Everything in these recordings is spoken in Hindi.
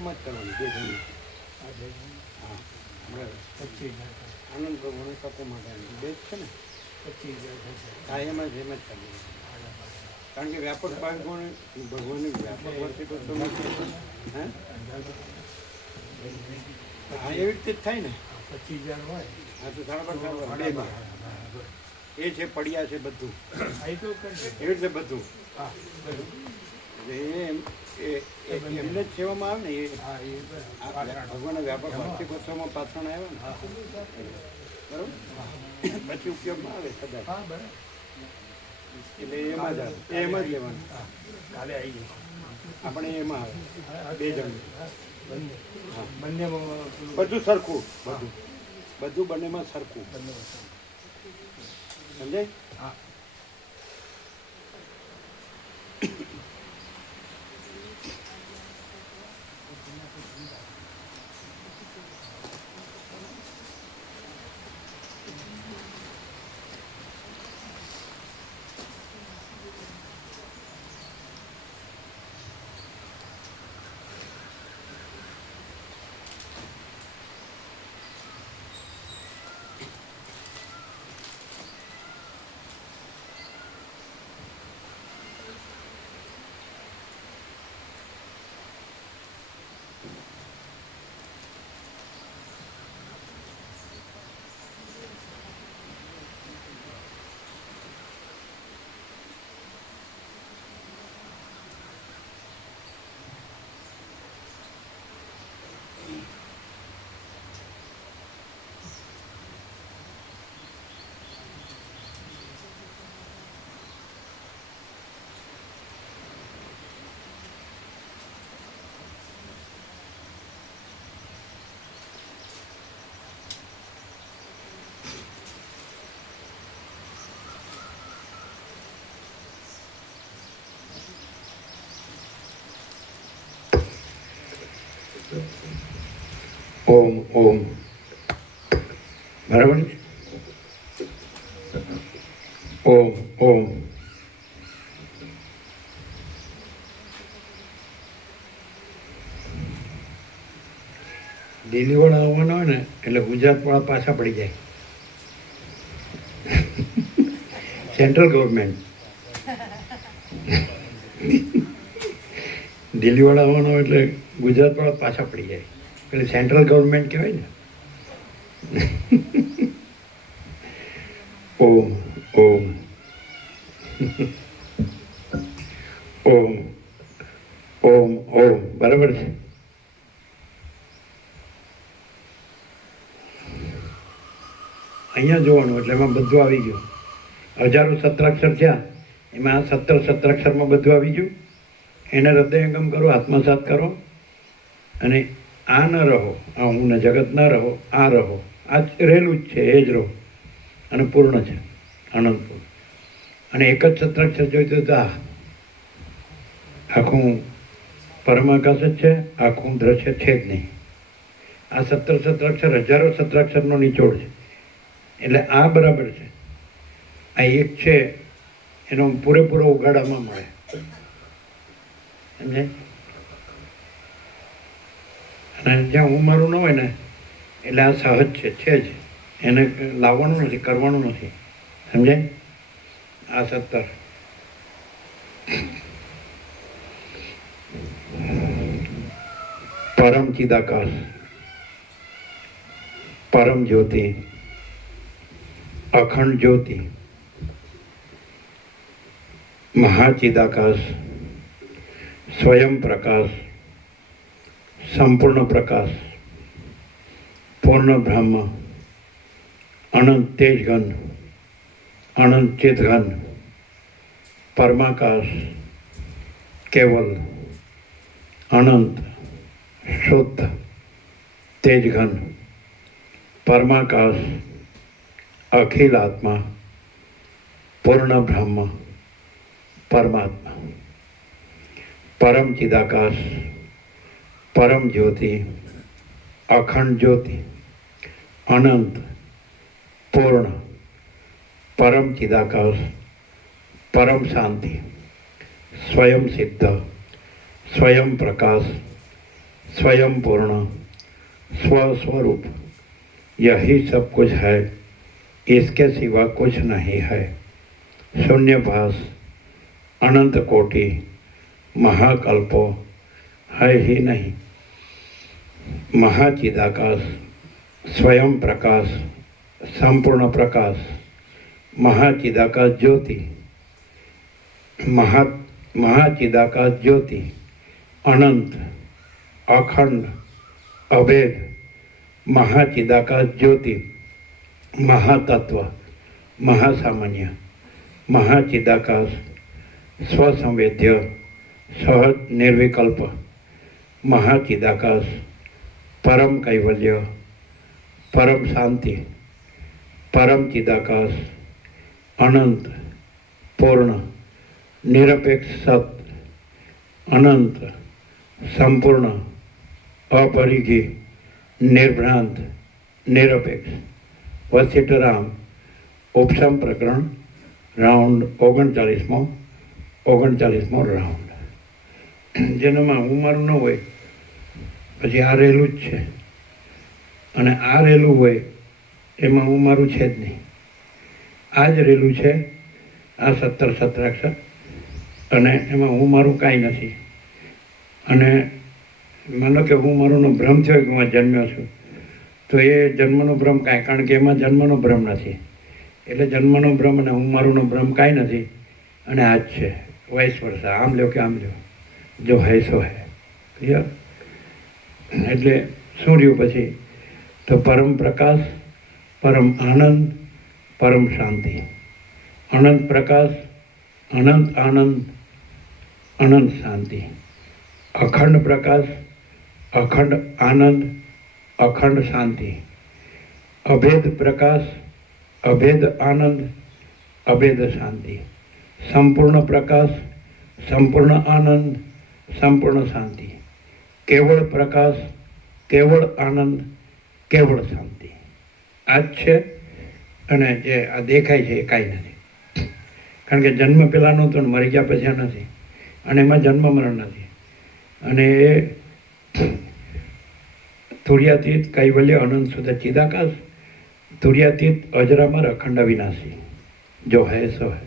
તપમાં જ કરવાની બે જણ. હા હમણાં 25,000 આનંદ પ્રભુને તપો માટે બે જ છે ને. 25,000 થશે. હા એમ જ કરવાની. કારણ કે વ્યાપક બાળકોને ભગવાનની વ્યાપક વર્ષે તો તમે હે હા એવી રીતે જ થાય ને. 25,000 હોય. હા તો સાડા બેમાં એ છે પડ્યા છે બધું એવી રીતે બધું હા એમને જ સેવામાં આવે ને એ હા એ ભગવાનના વ્યાપક વાર્ષિક ઉત્સવમાં પાછળ આવ્યા ને બરાબર પછી ઉપયોગમાં આવે કદાચ હા બરાબર. એટલે એમાં જ આવે એમાં જ લેવાનું. કાલે આવી જશે આપણે એમાં આવે બે જણ બંને બધું સરખું બધું બંનેમાં સરખું સમજાય. હા ઓમ ઓમ બરાબર છે. ઓમ ઓમ દિલ્હીવાળા આવવાના હોય ને એટલે ગુજરાતવાળા પાછા પડી જાય. સેન્ટ્રલ ગવર્મેન્ટ દિલ્હીવાળા આવવાના હોય એટલે ગુજરાતવાળા પાછા પડી જાય. એટલે સેન્ટ્રલ ગવર્મેન્ટ કહેવાય ને. ઓમ ઓમ ઓમ ઓમ ઓમ બરાબર છે. અહીંયા જોવાનું એટલે એમાં બધું આવી ગયું. હજારો સત્રાક્ષર થયા એમાં 17 સત્રાક્ષરમાં બધું આવી ગયું. એને હૃદયંગમ કરો, આત્મસાત કરો અને આ ન રહો, આ હું ને જગત ન રહો, આ રહો. આ રહેલું જ છે, એ જ રહો અને પૂર્ણ છે, અનંતપૂર્ણ. અને એક જ સત્રાક્ષર જોઈતું તો આખું પરમાકાશ જ છે, આખું દ્રશ્ય છે જ નહીં. આ 17 સત્રાક્ષર હજારો સત્રાક્ષરનો નિચોડ છે. એટલે આ બરાબર છે. આ એક છે એનો પૂરેપૂરો ઉગાડામાં મળે. સમજે? અને જ્યાં હું મારું ન હોય ને એટલે આ સહજ છે જ. એને લાવવાનું નથી, કરવાનું નથી. સમજાય? આ 17 પરમ ચિદાકાશ, પરમ જ્યોતિ, અખંડ જ્યોતિ, મહાચિદાકાશ, સ્વયં પ્રકાશ, સંપૂર્ણ પ્રકાશ, પૂર્ણ બ્રહ્મ, અનંત તેજઘન, અનંત ચિતઘન, પરમાકાશ, કેવલ, અનંત, શુદ્ધ, તેજઘન, પરમાકાશ, અખિલ આત્મા, પૂર્ણ બ્રહ્મ, પરમાત્મા, પરમ ચિદાકાશ, પરમ જ્યોતિ, અખંડ જ્યોતિ, અનંત, પૂર્ણ, પરમ ચિદાકાશ, પરમ શાંતિ, સ્વયં સિદ્ધ, સ્વયં પ્રકાશ, स्वयं पूर्ण, स्वस्वरूप, यही सब कुछ है, इसके सिवा कुछ नहीं है। शून्यभास, अनंत कोटि, महाकल्पो है ही नहीं। महाचिदाकाश, स्वयं प्रकाश, संपूर्ण प्रकाश, महाचिदाकाश ज्योति, महाचिदाकाश ज्योति, अनंत, अखंड, अभेद, महाचिदाकाश ज्योति, महातत्व, महासामान्य, महाचिदाकाश, स्वसंवेद्य, सहज निर्विकल्प, महाचिदाकाश, परम कैवल्य, परम शांति, परम चिदाकाश, अनंत, पूर्ण, निरपेक्ष सत्य, अनंत, संपूर्ण, अपरिघी, निर्भ्रांत, निरपेक्ष। वशिष्ठराम उपशम प्रकरण राउंड 39મો રાઉન્ડ, જેનામાં હું મારું ન હોય પછી આ રહેલું જ છે, અને આ રહેલું હોય એમાં હું મારું છે જ નહીં. આ જ રહેલું છે, આ 17 સત્રાક્ષર, અને એમાં હું મારું કાંઈ નથી. અને માનો કે હું મારોનો ભ્રમ થયો કે હું જન્મ્યો છું, તો એ જન્મનો ભ્રમ કાંઈ, કારણ કે એમાં જન્મનો ભ્રમ નથી. એટલે જન્મનો ભ્રમ અને હું મારુંનો ભ્રમ કાંઈ નથી, અને આ જ છે. વાઇસ વર્ષા, આમ લ્યો કે આમ લ્યો, જો હૈ સો હૈ. ક્લિયર? એટલે શું રહ્યું પછી? તો પરમ પ્રકાશ, પરમ આનંદ, પરમ શાંતિ, અનંત પ્રકાશ, અનંત આનંદ, અનંત શાંતિ, અખંડ પ્રકાશ, અખંડ આનંદ, અખંડ શાંતિ, અભેદ પ્રકાશ, અભેદ આનંદ, અભેદ શાંતિ, સંપૂર્ણ પ્રકાશ, સંપૂર્ણ આનંદ, સંપૂર્ણ શાંતિ, કેવળ પ્રકાશ, કેવળ આનંદ, કેવળ શાંતિ. આ જ છે. અને જે આ દેખાય છે એ કાંઈ નથી, કારણ કે જન્મ પહેલાંનું તો મરી ગયા પછી નથી, અને એમાં જન્મ મરણ નથી. અને એ તુર્યાતીત, કૈવલ્ય, અનંત શુદ્ધ ચિદાકાશ, તુર્યાતીત, અજરામર, અખંડ વિનાશી, જો હૈ સો હૈ.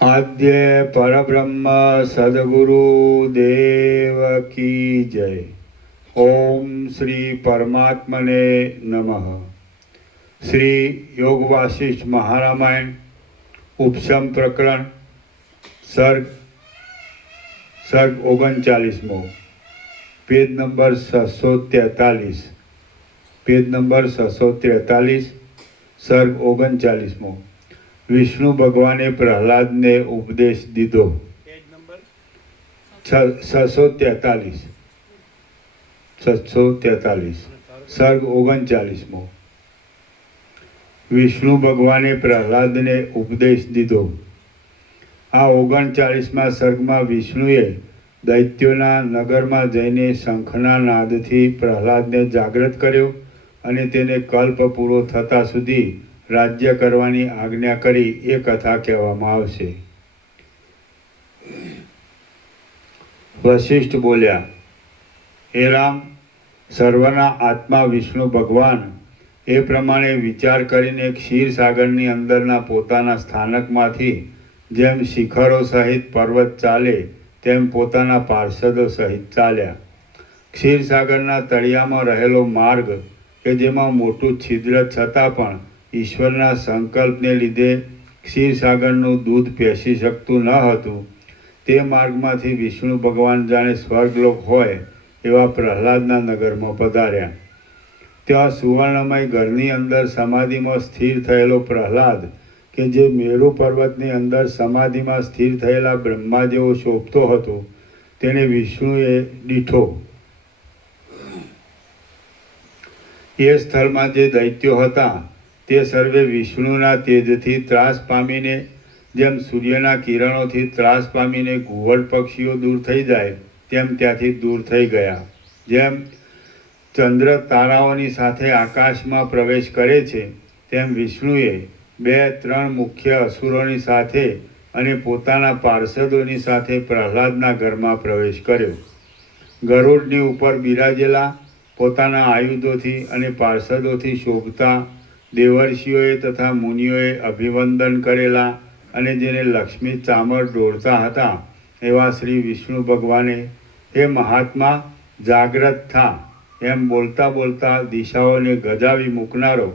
आद्य परब्रह्म सद्गुरु देव की जय. ओम श्री परमात्मने नमः. श्री योग वासिष्ठ महारामायण उपशम प्रकरण सर्ग 39મો, पेज नंबर 643, पेज नंबर 643, सर्ग 39મો. વિષ્ણુ ભગવાને પ્રહલાદને ઉપદેશ દીધો. 643, સર્ગ 39મો. વિષ્ણુ ભગવાને પ્રહલાદને ઉપદેશ દીધો. આ 39મા સર્ગમાં વિષ્ણુએ દૈત્યોના નગરમાં જઈને શંખના નાદથી પ્રહલાદને જાગૃત કર્યો અને તેને કલ્પ પૂરો થતા સુધી રાજ્ય કરવાની આજ્ઞા કરી એ કથા કહેવામાં આવશે. વશિષ્ઠ બોલ્યા, હે રામ, સર્વના આત્મા વિષ્ણુ ભગવાન એ પ્રમાણે વિચાર કરીને ક્ષીરસાગરની અંદરના પોતાના સ્થાનકમાંથી જેમ શિખરો સહિત પર્વત ચાલે તેમ પોતાના પાર્ષદો સહિત ચાલ્યા. ક્ષીરસાગરના તળિયામાં રહેલો માર્ગ કે જેમાં મોટું છિદ્ર છતાં પણ ઈશ્વરના સંકલ્પને લીધે ક્ષીરસાગરનું દૂધ પેસી શકતું ન હતું, તે માર્ગમાંથી વિષ્ણુ ભગવાન જાણે સ્વર્ગલોક હોય એવા પ્રહલાદના નગરમાં પધાર્યા. ત્યાં સુવર્ણમય ઘરની અંદર સમાધિમાં સ્થિર થયેલો પ્રહલાદ, કે જે મેરુ પર્વતની અંદર સમાધિમાં સ્થિર થયેલા બ્રહ્મા જેવો શોભતો હતો, તેને વિષ્ણુએ દીઠો. એ સ્થળમાં જે દૈત્યો હતા તે સર્વે વિષ્ણુના તેજથી ત્રાસ પામીને, જેમ સૂર્યના કિરણોથી ત્રાસ પામીને ઘુવડ પક્ષીઓ દૂર થઈ જાય તેમ ત્યાંથી દૂર થઈ ગયા. જેમ ચંદ્ર તારાઓની સાથે આકાશમાં પ્રવેશ કરે છે, તેમ વિષ્ણુએ 2-3 મુખ્ય અસુરોની સાથે અને પોતાના પાર્ષદોની સાથે પ્રહલાદના ઘરમાં પ્રવેશ કર્યો. ગરુડની ઉપર બિરાજેલા, પોતાના આયુધોથી અને પાર્ષદોથી શોભતા દેવર્ષિઓએ તથા મુનિઓએ અભિવંદન કરેલા અને જેને લક્ષ્મી ચામર દોડતા હતા એવા શ્રી વિષ્ણુ ભગવાને હે મહાત્મા જાગ્રત થા એમ બોલતા બોલતા દિશાઓને ગજાવી મૂકનારો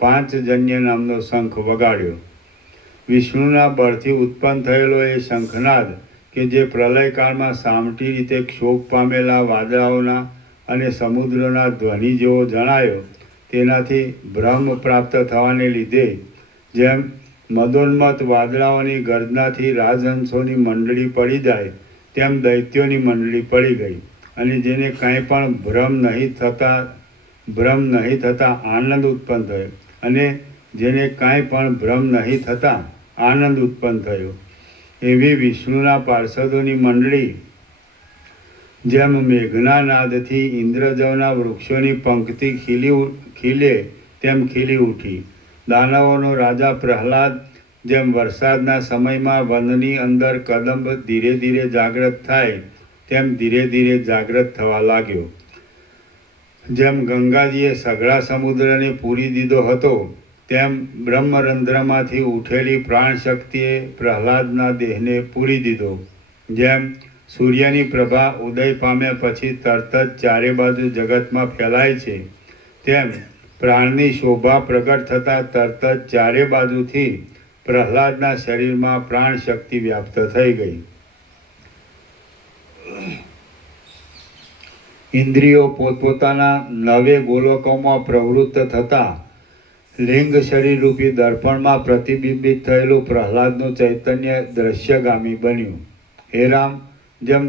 પાંચજન્ય નામનો શંખ વગાડ્યો. વિષ્ણુના બળથી ઉત્પન્ન થયેલો એ શંખનાદ કે જે પ્રલયકાળમાં સામટી રીતે ક્ષોભ પામેલા વાદળાઓના અને સમુદ્રના ધ્વનિ જેવો જણાયો, તેનાથી ભ્રમ પ્રાપ્ત થવાને લીધે જેમ મદોન્મત વાદળાઓની ગર્જનાથી રાજહંસોની મંડળી પડી જાય તેમ દૈત્યોની મંડળી પડી ગઈ અને જેને કાંઈ પણ ભ્રમ નહીં થતાં આનંદ ઉત્પન્ન થયો અને જેને કાંઈ પણ ભ્રમ નહીં થતાં આનંદ ઉત્પન્ન થયો. એવી વિષ્ણુના પાર્ષદોની મંડળી જેમ મેઘના નાદથી ઇન્દ્રજવના વૃક્ષોની પંક્તિ ખીલે તેમ ખીલી ઉઠી. દાનવોનો રાજા પ્રહલાદ જેમ વરસાદના સમયમાં વનની અંદર કદંબ ધીરે ધીરે જાગ્રત થાય તેમ ધીરે ધીરે જાગ્રત થવા લાગ્યો. જેમ ગંગાજીએ સઘળા સમુદ્રને પૂરી દીધો હતો તેમ બ્રહ્મરંધ્રમાંથી ઉઠેલી પ્રાણશક્તિએ પ્રહલાદના દેહને પૂરી દીધો. જેમ સૂર્યની પ્રભા ઉદય પામ્યા પછી તરત જ ચારે બાજુ જગતમાં ફેલાય છે, તેમ પ્રાણની શોભા પ્રગટ થતાં તરત જ ચારે બાજુથી પ્રહલાદના શરીરમાં પ્રાણ શક્તિ વ્યાપ્ત થઈ ગઈ. ઇન્દ્રિયો પોતપોતાના 9 ગોલકોમાં પ્રવૃત્ત થતાં લિંગ શરીર રૂપી દર્પણમાં પ્રતિબિંબિત થયેલું પ્રહલાદનું ચૈતન્ય દ્રશ્યગામી બન્યું. હે રામ, જેમ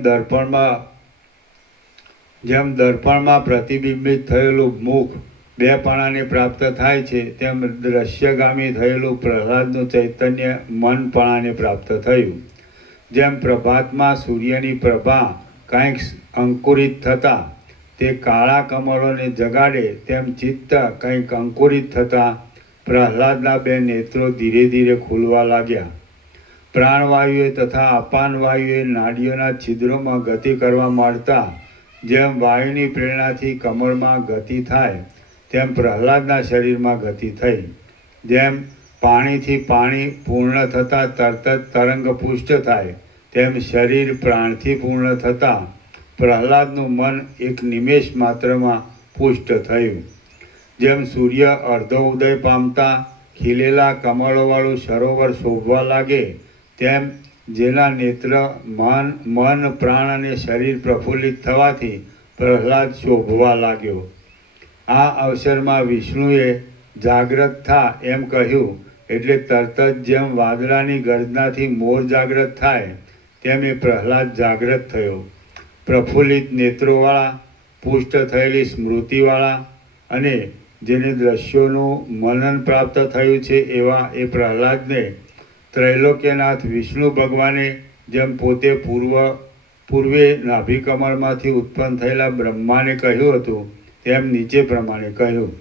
દર્પણમાં પ્રતિબિંબિત થયેલું મુખ 2 પણાને પ્રાપ્ત થાય છે, તેમ દ્રશ્યગામી થયેલું પ્રહલાદનું ચૈતન્ય મનપણાને પ્રાપ્ત થયું. જેમ પ્રભાતમાં સૂર્યની પ્રભા કાંઈક અંકુરિત થતાં તે કાળા કમળોને જગાડે તેમ ચિત્ત કંઈક અંકુરિત થતાં પ્રહલાદના 2 નેત્રો ધીરે ધીરે ખુલવા લાગ્યા. પ્રાણવાયુએ તથા અપાન વાયુએ નાડીઓના છિદ્રોમાં ગતિ કરવા માંડતા જેમ વાયુની પ્રેરણાથી કમળમાં ગતિ થાય તેમ પ્રહલાદના શરીરમાં ગતિ થઈ. જેમ પાણીથી પાણી પૂર્ણ થતાં તરત જ તરંગ પુષ્ટ થાય તેમ શરીર પ્રાણથી પૂર્ણ થતાં પ્રહલાદનું મન એક નિમેષ માત્રમાં પુષ્ટ થયું. જેમ સૂર્ય અર્ધો ઉદય પામતા ખીલેલા કમળોવાળું સરોવર શોભવા લાગે તેમ જેના નેત્ર મન પ્રાણ અને શરીર પ્રફુલ્લિત થવાથી પ્રહલાદ શોભવા લાગ્યો. આ અવસરમાં વિષ્ણુએ જાગ્રત થા એમ કહ્યું એટલે તરત જ જેમ વાદળાની ગર્જનાથી મોર જાગ્રત થાય તેમ એ પ્રહલાદ જાગ્રત થયો. પ્રફુલ્લિત નેત્રોવાળા, પુષ્ટ થયેલી સ્મૃતિવાળા અને જેને દ્રશ્યોનું મનન પ્રાપ્ત થયું છે એવા એ પ્રહલાદને ત્રૈલોક્યનાથ વિષ્ણુ ભગવાને જેમ પોતે પૂર્વે નાભિકમળમાંથી ઉત્પન્ન થયેલા બ્રહ્માને કહ્યું હતું તેમ નીચે પ્રમાણે કહ્યું.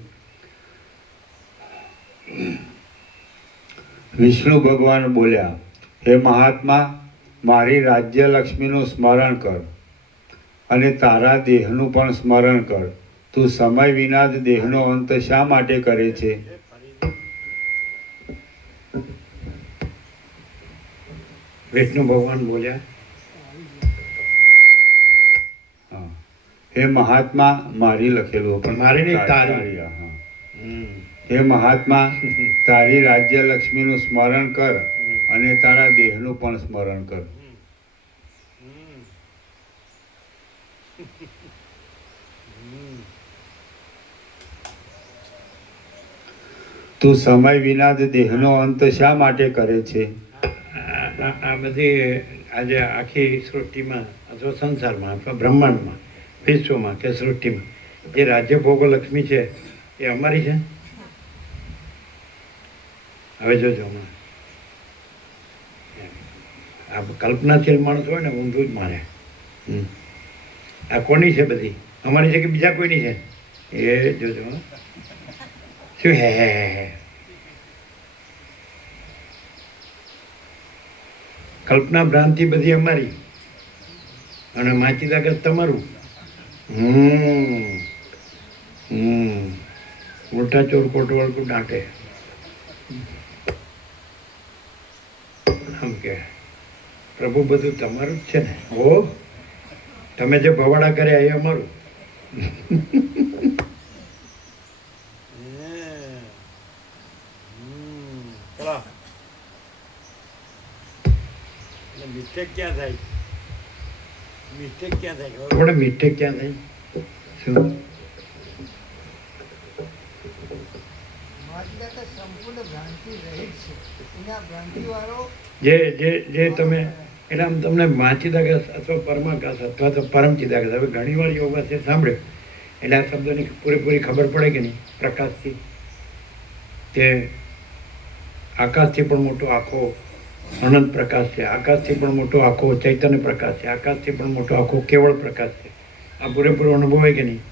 વિષ્ણુ ભગવાન બોલ્યા, હે મહાત્મા, મારી રાજ્યલક્ષ્મીનું સ્મરણ કર અને તારા દેહનું પણ સ્મરણ કર. તું સમય વિના જ દેહનો અંત શા માટે કરે છે? વિષ્ણુ ભગવાન બોલ્યા, હે મહાત્મા, મારી લખેલું પણ મારી નહીં, તારી. હા. હે મહાત્મા, તારી રાજ્યલક્ષ્મીનું સ્મરણ કર અને તારા દેહનું પણ સ્મરણ કર. તું સમય વિના જ દેહનો અંત શા માટે કરે છે? આ બધી આજે આખી સૃષ્ટિમાં અથવા સંસારમાં અથવા બ્રહ્માંડમાં, વિશ્વમાં કે સૃષ્ટિમાં જે રાજ્ય ભોગો લક્ષ્મી છે એ અમારી છે. હવે જોજો હમણાં આ કલ્પનાશીલ માણસ હોય ને ઊંધું જ માને. આ કોની છે? બધી અમારી છે કે બીજા કોઈની છે? એ જોજો હો. શું હે કલ્પના ભ્રાંતિ બધી અમારી અને માચી તાકાત તમારું. મોટા ચોર કોટવાળકું દાંટે આમ કે પ્રભુ બધું તમારું જ છે ને. ઓ તમે જે ભવાડા કર્યા એ અમારું. ચલો મિસ્ટેક ક્યાં થાય? મિસ્ટેક ક્યાં થાય? આપણે મિસ્ટેક ક્યાં થઈ? શું માતા સંપૂર્ણ ભ્રાંતિ રહિત છે. એના ભ્રાંતિવાળો જે તમે એટલે આમ તમને માચિદાકાશ અથવા પરમાકાશ અથવા તો પરમચિદાકાશ, હવે ઘણી વાર યોગ વાસે સાંભળ્યો એટલે આ શબ્દોની પૂરેપૂરી ખબર પડે કે નહીં. પ્રકાશથી તે આકાશથી પણ મોટો આખો અનંત પ્રકાશ છે, આકાશથી પણ મોટો આખો ચૈતન્ય પ્રકાશ છે, આકાશથી પણ મોટો આખો કેવળ પ્રકાશ છે. આ પૂરેપૂરો અનુભવ હોય કે નહીં.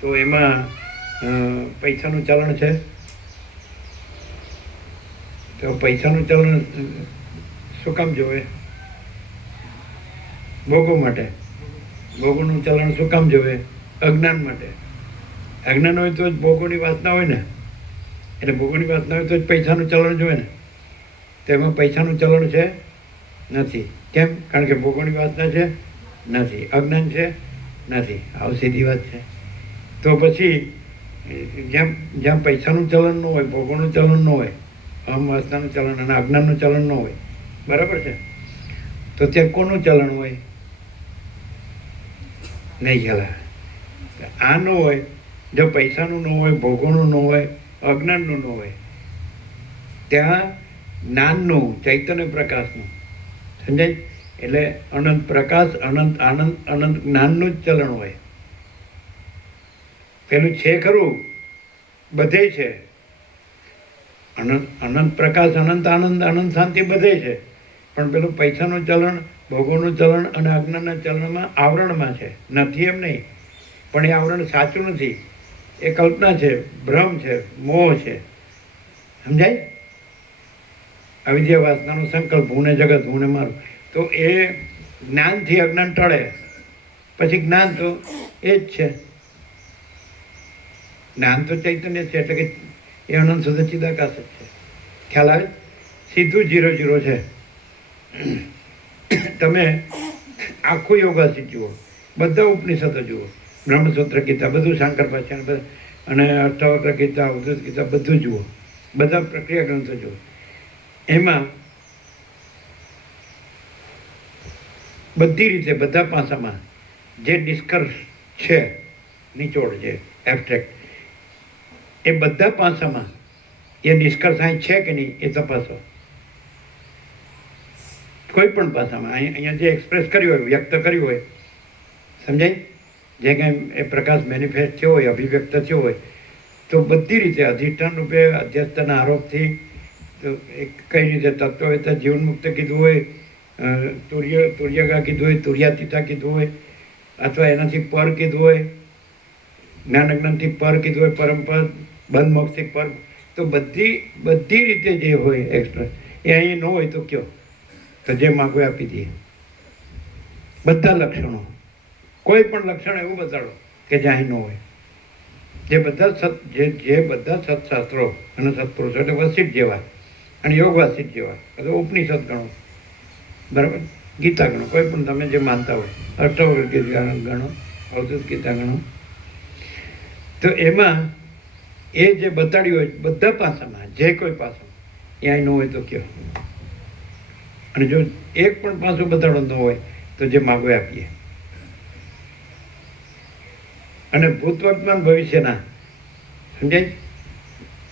તો એમાં પૈસાનું ચલણ છે. તો પૈસાનું ચલણ શું કામ જોવે? ભોગો માટે. ભોગોનું ચલણ શું કામ જોવે? અજ્ઞાન માટે. અજ્ઞાન હોય તો જ ભોગોની વાસના હોય ને. એટલે ભોગોની વાસના હોય તો જ પૈસાનું ચલણ જોવે ને. તેમાં પૈસાનું ચલણ છે નથી. કેમ? કારણ કે ભોગોની વાસના છે નથી, અજ્ઞાન છે નથી. આવું સીધી વાત છે. તો પછી જ્યાં પૈસાનું ચલણ ન હોય, ભોગોનું ચલન ન હોય, અહમ વાસનાનું ચલણ અને અજ્ઞાનનું ચલણ ન હોય, બરાબર છે, તો ત્યાં કોનું ચલણ હોય? નહીં ખ્યાલ આવે. આ ન હોય, જો પૈસાનું ન હોય, ભોગોનું ન હોય, અજ્ઞાનનું ન હોય, ત્યાં જ્ઞાનનું, ચૈતન્ય પ્રકાશનું, સમજાય? એટલે અનંત પ્રકાશ, અનંત આનંદ, અનંત જ્ઞાનનું જ ચલણ હોય. પેલું છે ખરું, બધે છે. અનંત પ્રકાશ, અનંત આનંદ, અનંત શાંતિ બધે છે. પણ પેલું પૈસાનું ચલણ, ભોગોનું ચલણ અને અજ્ઞાનના ચલણમાં આવરણમાં છે. નથી એમ નહીં, પણ એ આવરણ સાચું નથી. એ કલ્પના છે, ભ્રમ છે, મોહ છે. સમજાય? અવિદ્યા વાસનાનો સંકલ્પ, હું ને જગત, હું ને મારું. તો એ જ્ઞાનથી અજ્ઞાન ટળે. પછી જ્ઞાન તો એ જ છે. જ્ઞાન તો ચૈતન્ય છે, એટલે કે એ અનંત સુધી ચિદાકાશ જ છે. ખ્યાલ આવે? સીધું 0-0 છે. તમે આખું યોગાસી જુઓ, બધા ઉપનિષદો જુઓ, બ્રહ્મસૂત્ર ગીતા, બધું શાંકર ભાષ્ય અને અષ્ટાવક્ર ગીતા, ઉદ્ધત ગીતા, બધું જુઓ, બધા પ્રક્રિયા ગ્રંથો જુઓ. એમાં બધી રીતે, બધા પાસામાં જે ડિસ્કર્સ છે, નિચોડ છે, એબ્સ્ટ્રેક્ટ, એ બધા પાસામાં એ નિષ્કર્ષ અહીં છે કે નહીં એ તપાસો. કોઈ પણ ભાષામાં અહીંયા જે એક્સપ્રેસ કર્યું હોય, વ્યક્ત કર્યું હોય, સમજાય? જે કંઈ એ પ્રકાશ મેનિફેસ્ટ થયો હોય, અભિવ્યક્ત થયો હોય, તો બધી રીતે અધિષ્ઠાન રૂપે અધ્યસ્થના આરોપથી તો એ કઈ રીતે તત્વવેતા જીવનમુક્ત કીધું હોય, તુર્યગા કીધું હોય, તુર્યાતીતા કીધું હોય, અથવા એનાથી પર કીધું હોય, જ્ઞાનજ્ઞાનથી પર કીધું હોય, પરમપદ, બંધ મોક્ષથી પર, તો બધી રીતે જે હોય એક્સપ્રેસ એ અહીં ન હોય તો કયો? તો જે માગો આપી દઈએ. બધા લક્ષણો, કોઈ પણ લક્ષણ એવું બતાડો કે જે અહીં ન હોય. જે બધા સત્શાસ્ત્રો અને સત્પુરુષો એટલે વસિષ્ઠ જેવા અને યોગ વાસિષ્ઠ જેવા, અથવા ઉપનિષદ ગણો, બરાબર, ગીતા ગણો, કોઈ પણ તમે જે માનતા હોય, અષ્ટાવક્ર ગીતા ગણો, અવધૂત ગીતા ગણો, તો એમાં એ જે બતાડ્યું હોય બધા પાસામાં, જે કોઈ પાસામાં એ અહીં ન હોય તો કયો? અને જો એક પણ પાસું બતાડો ન હોય તો જે માગો આપીએ. અને ભૂત વર્તમાન ભવિષ્યના, સમજાય?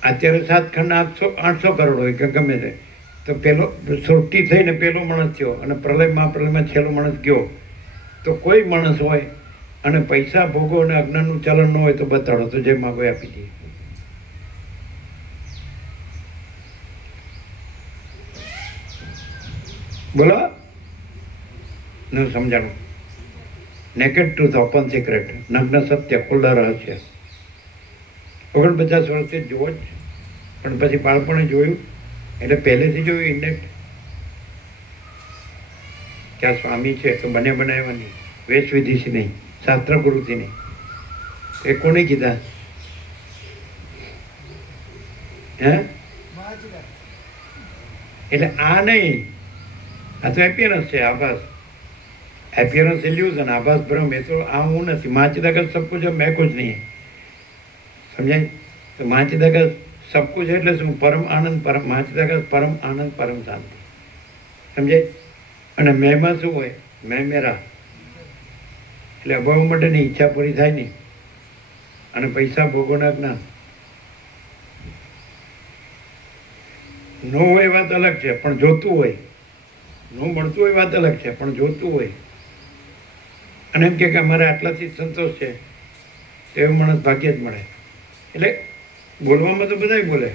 અત્યારે 7 ખંડ 800 કરોડ હોય કે ગમે તે, તો પેલો સૃષ્ટિ થઈને પેલો માણસ થયો અને પ્રલયમાં છેલ્લો માણસ ગયો, તો કોઈ માણસ હોય અને પૈસા, ભોગો અને અજ્ઞાનનું ચલણ ન હોય તો બતાડો, તો જે માગો આપી દઈએ. બોલો ન સમજાણું. નેકેડ ટ્રુથ, ઓપન સિક્રેટ, નગ્ન સત્ય, ખુલ્લા રહસ્ય. 49 વર્ષથી જોવો જ, પણ પછી બાળપણે જોયું એટલે પહેલેથી જોયું ઇન્ડેક્ટ કે આ સ્વામી છે તો બને બનાવ્યા નહીં, વેશવિધિથી નહીં, શાસ્ત્ર ગુરુથી નહીં. એ કોને કીધા? હે? વાંચતા. એટલે આ નહીં, આ તો એપિયરન્સ છે, આભાસ. एपियरेंस इल्यूजन, आभास भ्रम, ये तो आ हूँ नहीं. माँ चिदागत सब कुछ है, मैं कुछ नहीं है. समझाई? तो माँ चिदागत सब कुछ है એટલે શું? પરમ આનંદ, પરમ માँ चिदागत परम आनंद, परम शांति. સમજાય? અને મેંમાં શું હોય? મેં મેરા. એટલે અભાવ માટેની ઈચ્છા પૂરી થાય નહીં અને પૈસા ભોગવના જ્ઞાન. ન હોય વાત અલગ છે, પણ જોતું હોય. ન મળતું હોય વાત અલગ છે, પણ જોતું હોય. અને એમ કે અમારે આટલાથી જ સંતોષ છે, તો એવું માણસ ભાગ્ય જ મળે. એટલે બોલવામાં તો બધાય બોલે.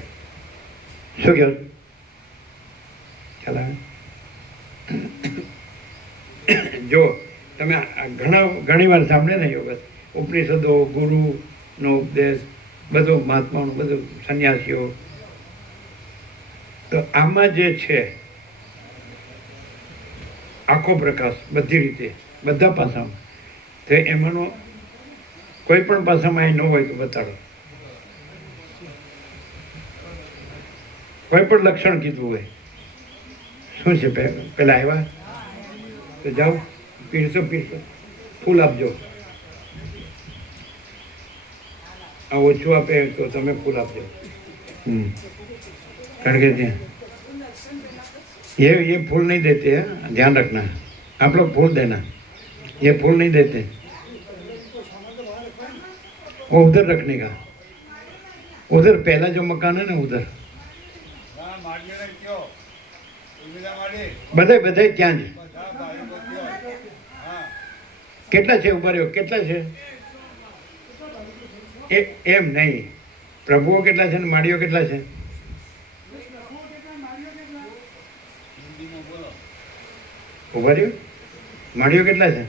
શું કહો? ખ્યાલ આવે? જો તમે ઘણી વાર સાંભળે ને યોગ ઉપનિષદો, ગુરુનો ઉપદેશ, બધો મહાત્માનો, બધું સંન્યાસીઓ, તો આમાં જે છે આખો પ્રકાશ બધી રીતે, બધા પાસામાં, તો એમાંનો કોઈ પણ પાસામાં અહીં ન હોય તો બતાડો. કોઈ પણ લક્ષણ કીધું હોય. શું છે? પેલા આવ્યા તો જાઓ, પીરસો પીરસો, ફૂલ આપજો. આ ઓછું આપે તો તમે ફૂલ આપજો. કારણ કે ત્યાં ये फूल नहीं देते हैं, ध्यान रखना. आप लोग फूल देना, ये फूल नहीं देते. वो उधर रखने का, उधर पहला जो मकान है ना उधर. બધાય બધાય ત્યાં જ. કેટલા છે? ઉભા રહ્યો, કેટલા છે? એમ નહીં, પ્રભુઓ કેટલા છે ને માળીઓ કેટલા છે? ઉભા રહ્યો, માળીઓ કેટલા છે?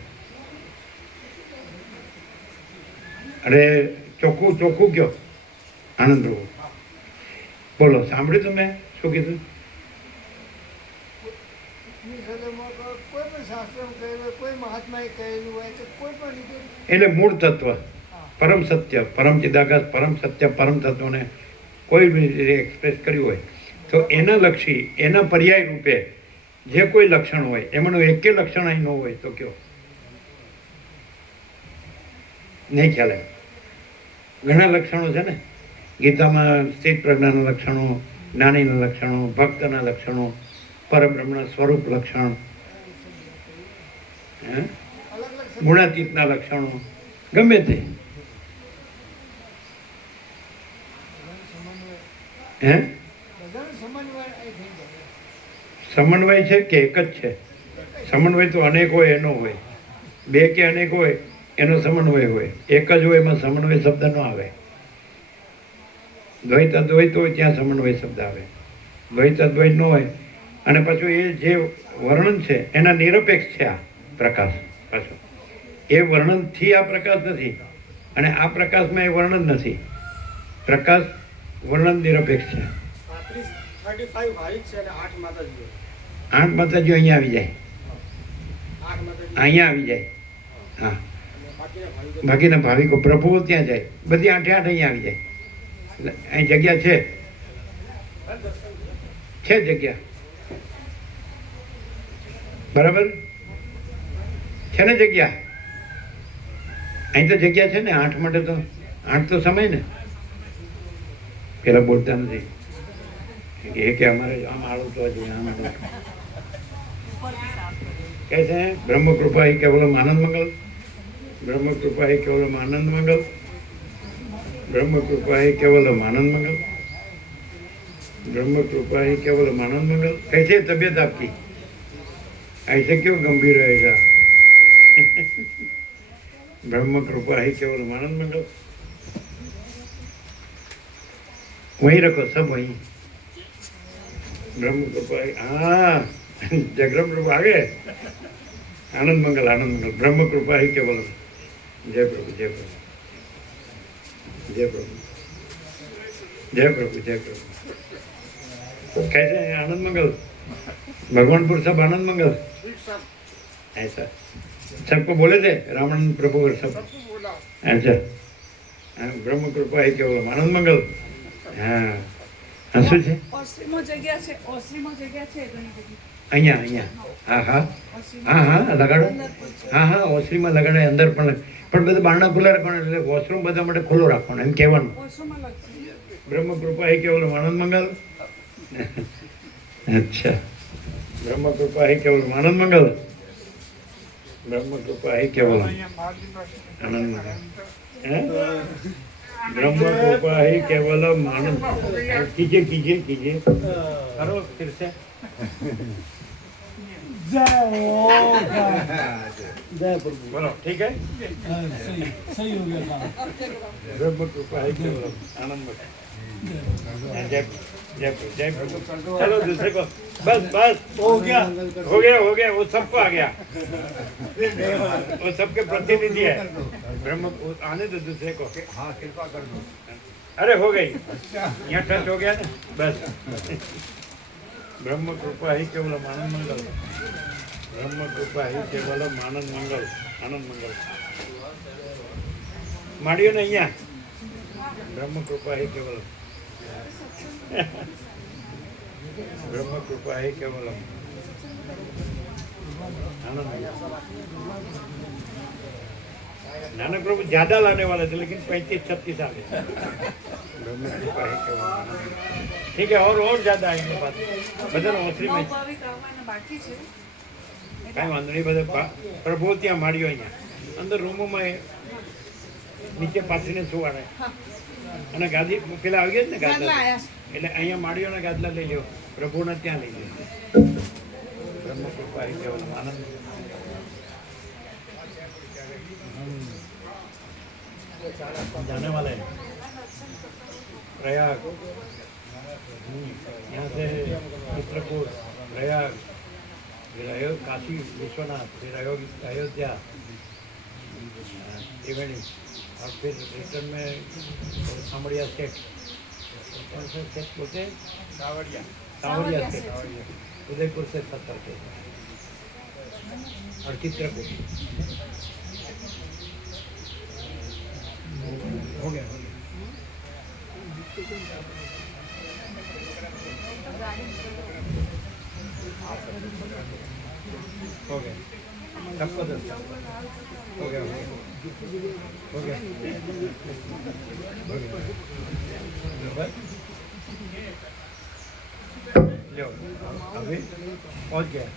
અરે ચોખ્ખું ચોખ્ખું કયો. આનંદ પ્રભુ બોલો, સાંભળ્યું તમે શું કીધું? ઉપનિષદોમાં કોઈ પણ શાસ્ત્રમાં કહેલું હોય, કોઈ મહાત્માએ કહેલું હોય કે કોઈ પણ રીતે એટલે મૂળ તત્વ, પરમ સત્ય, પરમ ચિદાકાશ, પરમ સત્ય, પરમ તત્વને કોઈ બી રીતે એક્સપ્રેસ કર્યું હોય તો એના લક્ષી, એના પર્યાય રૂપે જે કોઈ લક્ષણ હોય એમાંનું એકે લક્ષણ અહીં ન હોય તો કયો? નહીં ખ્યાલ આવે. ઘણા લક્ષણો છે ને ગીતામાં, સ્થિત પ્રજ્ઞાના લક્ષણો, જ્ઞાનીના લક્ષણો, ભક્તના લક્ષણો, પરબ્રહ્મના સ્વરૂપ લક્ષણ, અલગ અલગ ગુણાતીતના લક્ષણો, ગમે તે. હે? બધાનો સમન્વય અહીં થઈ જાય. સમન્વય છે કે એક જ છે? સમન્વય તો અનેક હોય એનો હોય, બે કે અનેક હોય એનો સમન્વય હોય. એક જ હોય એમાં સમન્વય શબ્દ ન આવે. દ્વૈત અદ્વૈત હોય ત્યાં સમન્વય શબ્દ આવે. દ્વૈત અદ્વૈત ન હોય અને પાછું એ જે વર્ણન છે એના નિરપેક્ષ છે આ પ્રકાશ. પાછો એ વર્ણનથી આ પ્રકાશ નથી અને આ પ્રકાશમાં એ વર્ણન નથી. પ્રકાશ વર્ણન નિરપેક્ષ છે. 35 ભાઈ છે અને 8 માતાજીઓ. 8 માતાજીઓ અહીંયા આવી જાય, 8 માતાજી અહીંયા આવી જાય. હા, બાકીના ભાઈ બાકીના ભાવિકો પ્રભુઓ ત્યાં જાય, બધી 8 અહીંયા આવી જાય. એટલે અહીં જગ્યા છે જગ્યા, બરાબર છે ને જગ્યા? અહીં તો જગ્યા છે ને 8 માટે. તો 8 તો સમય ને. પેલા બોલતા નથી એ કે અમારે આમ આળું તો હજી આમ કહે છે બ્રહ્મ કૃપા હિ કેવલમ આનંદ મંગલ, બ્રહ્મ કૃપા હિ કેવલમ આનંદ મંગલ, બ્રહ્મ કૃપા હિ કેવલમ આનંદ મંગલ, બ્રह्म कृपा ही केवल आनंद मंगल. कैसे तबीयत आपकी? ऐसे क्यों गंभीर है ऐसा? ब्रह्म कृपा ही केवल आनंद मंगल. वहीं रखो सब वहीं. ब्रह्म कृपा ही, हाँ जगरम प्रभु आ गए. आनंद मंगल, आनंद मंगल, ब्रह्म कृपा ही केवल. जय प्रभु, जय प्रभु, जय प्रभु. जय प्रभु जय प्रभु। कैसे हैं? आनंद मंगल। भगवानपुर सब आनंद मंगल ऐसा सबको बोले थे रामानंद प्रभु और सब अच्छा हाँ, ब्रह्म कृपा है केवल आनंद मंगल। हाँ हाँ શું છે ઓસ્ટ્રીમો જગ્યા છે ઓસ્ટ્રીમો જગ્યા છે ઘણી બધી અહીંયા અહીંયા હા હા હા હા લગાડો હા હા ઓસરીમાં લગાડે અંદર પણ બધું બારણા ખુલ્લા રાખવાના એટલે વોશરૂમ બધા માટે ખુલ્લો રાખવાનો એમ કહેવાનું ઓસ્ટ્રીમમાં લગશે ब्रह्म कृपा है केवल आनंद मंगल। अच्छा ब्रह्म कृपा है केवल आनंद मंगल। ब्रह्म कृपा है केवल आनंद मंगल। हैं? ब्रह्म कृपा है केवल आनंद। कीजिए कीजिए कीजिए करो फिर से। जय प्रभु। बोलो ठीक है। सही हो गया काम। ब्रह्म कृपा है केवल आनंद मंगल। जय जय जय प्रभु। चलो दूसरे को बस बस हो गया हो गया वो सबको आ गया वो सबके प्रतिनिधि है ब्रह्म आने दो दूसरे को। हाँ कृपा कर दो। अरे हो गई यहाँ टच हो गया ना बस। ब्रह्म कृपा ही केवल आनंद मंगल। ब्रह्म कृपा ही केवल आनंद मंगल आनंद मंगल माड़ियो ने અહીંયા ब्रह्म कृपा ही केवल ब्रह्म कृपा ही केवल आनंद मंगल। नानक प्रभु ज्यादा लाने वाले थे लेकिन 35-36 आ गए। ब्रह्म कृपा ही केवल आनंद मंगल। ठीक है और ज्यादा आएंगे बात बदल ओसरी में ભાવિક આવવાના બાકી છે કાંઈ વાંધો નહીં બધા પ્રભુ ત્યાં માળ્યો અહીંયા અંદર રૂમોમાં નીચે પાથરીને સુવાડે અને ગાદી પેલા આવી ગયા ને ગાદલા ગાદલા આયા છે એટલે અહીંયા માળીઓના ગાદલા લઈ લ્યો પ્રભુને ત્યાં લઈ લ્યો બ્રહ્મ કૃપા હે કેવલ આનંદ। जाने वाले हैं प्रयाग यहाँ से चित्रकूट प्रयाग फिर काशी विश्वनाथ फिर अयोध्या त्रिवेणी और फिर रिटर्न में सामड़िया स्टेट कौन सा स्टेट बोलते हैं सावड़िया स्टेट उदयपुर से 70 के और चित्रकूट हो गया हो गया सबको दर्शन हो गया हो गया बस लो अभी पहुंच गया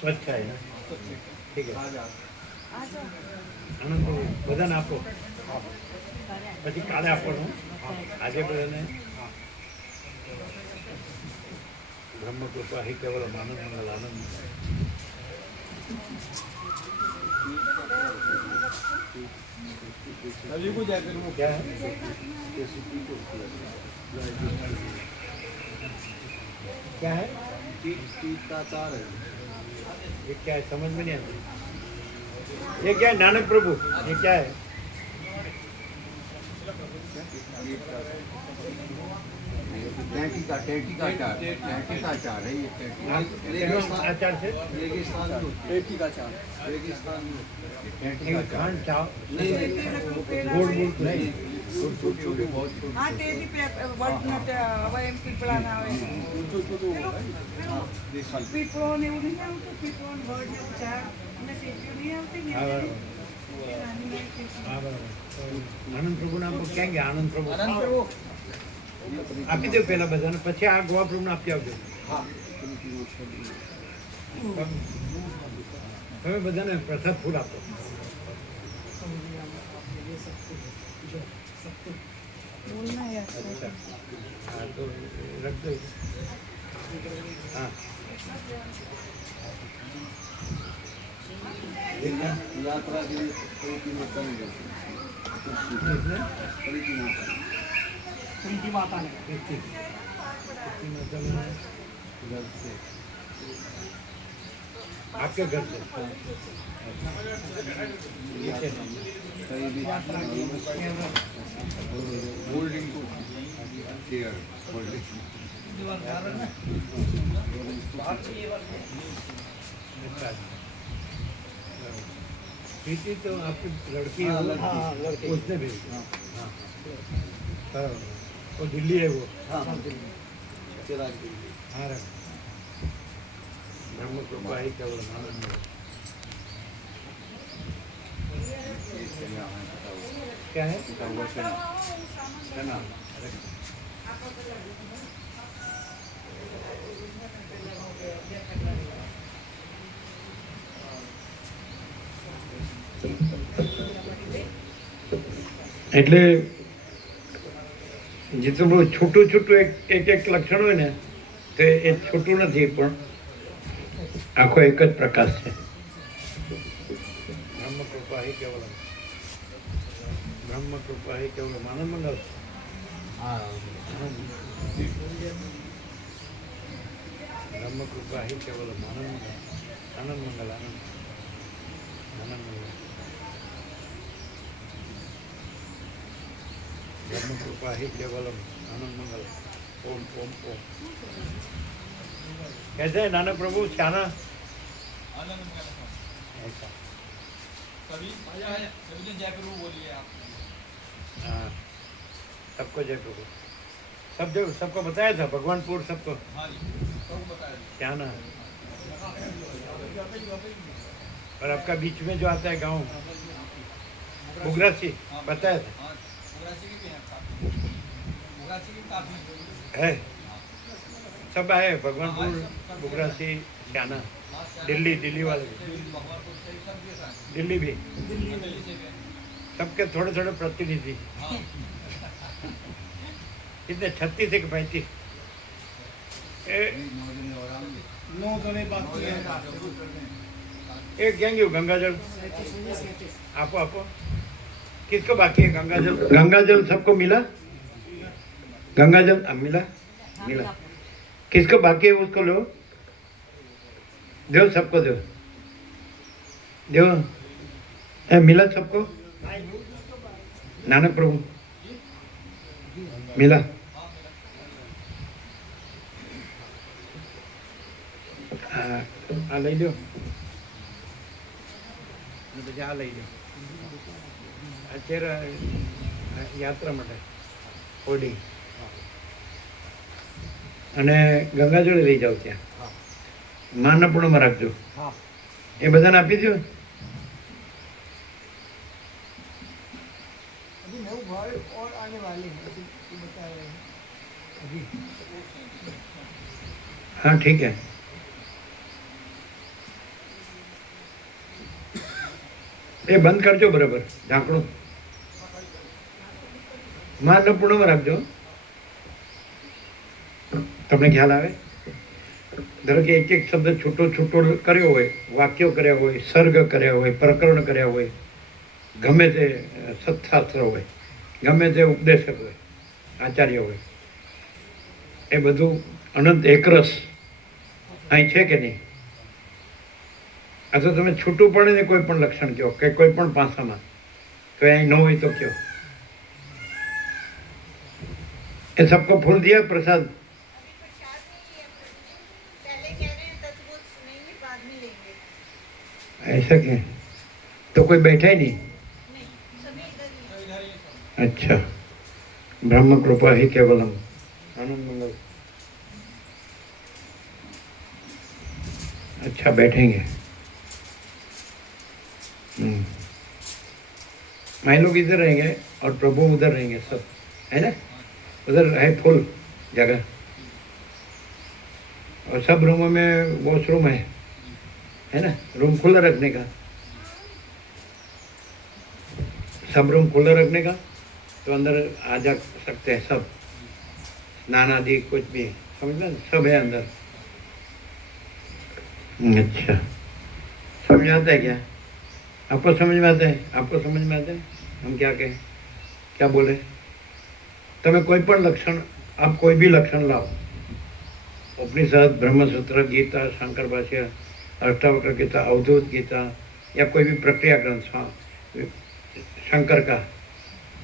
स्वच्छ है ना ठीक है આનંદ બધાને આપો પછી કાલે આપવાનું આજે બધાને ब्रह्म कृपा ही केवल आनंद मंगल आनंद अभी को जाकर वो क्या है क्या है का चार है। ये क्या है समझ में नहीं आता ये क्या है नानक प्रभु ये क्या है टैंकी का चार है ये आचार से रेगिस्तान टैंकी का चार रेगिस्तान टैंकी का चार खान चाव नहीं गोड़ गोड़ नहीं छोटे बहुत छोटे હા તે બી વર્ડના હવે એમ પીપળાના આવે પીપળો ને એવું નહીં આવતું પીપળો ને વર્ડ ને એવું ચાર અને ટેટીઓ નહીં આવતી ને हाँ बराबर એ નાની નાની ટેટીઓ. हाँ बराबर तो आनंद प्रभु नाम को क्या है आनंद प्रभु આપી દો પહેલા બધાને પછી આ ગોવા પ્રભુને આપી આવજો તમે બધાને પ્રસાદ ફૂલ આપો બોલના યાર अच्छा हाँ तो रख दो हाँ देखना यात्रा के लिए कोई कीमत नहीं देती इसने बड़ी कीमत है પ્રીતિ માતાને कितनी कितनी मतलब इधर से आपके घर से अच्छा प्रीति तो आपकी लड़की है वो? हाँ, लड़की। उसने भेज दिया। हाँ वो दिल्ली है वो हाँ हाँ रख ब्रह्म कृपा ही केवल आनंद है। क्या है એટલે જેટલું બધું છોટું છોટું એક લક્ષણ હોય ને તો એ છોટું નથી પણ આખો એક જ પ્રકાશ છે બ્રહ્મ કૃપા હી કેવલમ બ્રહ્મ કૃપા હી કેવલમ આનંદ મંગલ બ્રહ્મ કૃપા હી કેવલમ આનંદ મંગલ આનંદ મંગલ આનંદ મંગલ ब्रह्म कृपा ही केवलम आनंद मंगल ओम ओम ओम कैसे है नानक प्रभु श्याना ऐसा हाँ सबको जय प्रभु सब जो सबको बताया था भगवानपुर सबको श्याना और आपका बीच में जो आता है गांव बुगरासी बताया था है सब आए भगवानपुर बुगरासी श्याना दिल्ली वाले भी दिल्ली भी सबके थोड़े थोड़े प्रतिनिधि कितने 36 एक 35 एक गैंग गंगाजल आपो आपो किसको बाकी है गंगाजल सबको मिला गंगाजल मिला मिला किसको बाकी है उसको लो दो सबको दो दो मिला सबको नानक प्रभु मिला आ लई लो आ लई लो અત્યારે યાત્રા માટે હોડી અને ગંગાજળ લઈ જાઓ ત્યાં માનપૂર્ણમાં રાખજો એ બધાને આપી દો अभी नौ भाई और आने वाले हैं अभी ये बता रहे हैं अभी हाँ ठीक है એ બંધ કરજો બરાબર ઢાંકણું માનપૂર્ણમાં રાખજો તમને ખ્યાલ આવે ધારો કે એક શબ્દ છૂટો છૂટો કર્યો હોય વાક્યો કર્યા હોય સર્ગ કર્યા હોય પ્રકરણ કર્યા હોય ગમે તે સત્શાસ્ત્ર હોય ગમે તે ઉપદેશક હોય આચાર્ય હોય એ બધું અનંત એકરસ અહીં છે કે નહીં આ તો તમે છૂટું પડે ને કોઈ પણ લક્ષણ કહો કે કોઈ પણ પાસામાં તો અહીં ન હોય તો કયો એ सबको फूल दिया प्रसाद पहले कह रहे हैं तत्वों सुनेंगे बाद में लेंगे ऐसा क्या तो कोई बैठा ही नहीं नहीं सभी इधर ही अच्छा ब्रह्म कृपा ही केवलम आनंद मंगल अच्छा बैठेंगे मैं लोग इधर रहेंगे और प्रभु उधर रहेंगे सब है ना उधर है फुल जगह और सब रूमों में वॉशरूम है ना रूम खुला रखने का सब रूम खुला रखने का तो अंदर आ जा सकते हैं सब स्नान आदि कुछ भी समझना सब है अंदर अच्छा समझ में आता है क्या आपको समझ में आता है आपको समझ में आता है हम क्या कहें क्या बोले તમે કોઈ પણ લક્ષણ આપ કોઈ બી લક્ષણ લાવો ઉપનિષદ બ્રહ્મસૂત્ર ગીતા શંકર ભાષ્ય अष्टावक्र गीता, अवधूत गीता या कोई भी प्रक्रिया ग्रंथ, शंकर का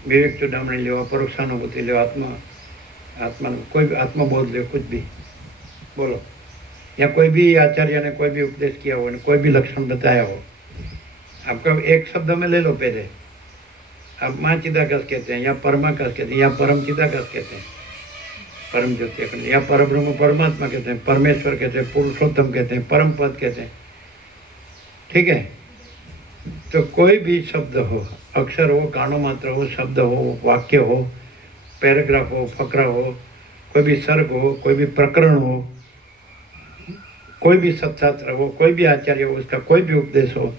विवेक चूड़ामणि लो, अपरोक्षानुभूति लो, आत्मा कोई भी आत्मबोध लो, कुछ भी बोलो, या कोई भी आचार्य ने कोई भी उपदेश किया हो, कोई भी लक्षण बताया हो, आपका एक शब्द में ले लो। पहले आप माँ चिदाकाश कहते हैं, या परमाकाश कहते हैं, या परम चिदाकाश कहते हैं, परम ज्योति अखंड, या परब्रह्म परमात्मा कहते हैं, परमेश्वर कहते हैं, पुरुषोत्तम कहते हैं, परम पद कहते हैं। ठीक है, तो कोई भी शब्द हो, अक्षर हो, कानो मात्र हो, शब्द हो, वाक्य हो, पैराग्राफ हो, फकरा हो, कोई भी सर्ग हो, कोई भी प्रकरण हो, कोई भी सत्शास्त्र हो, कोई भी आचार्य हो, उसका कोई भी उपदेश हो,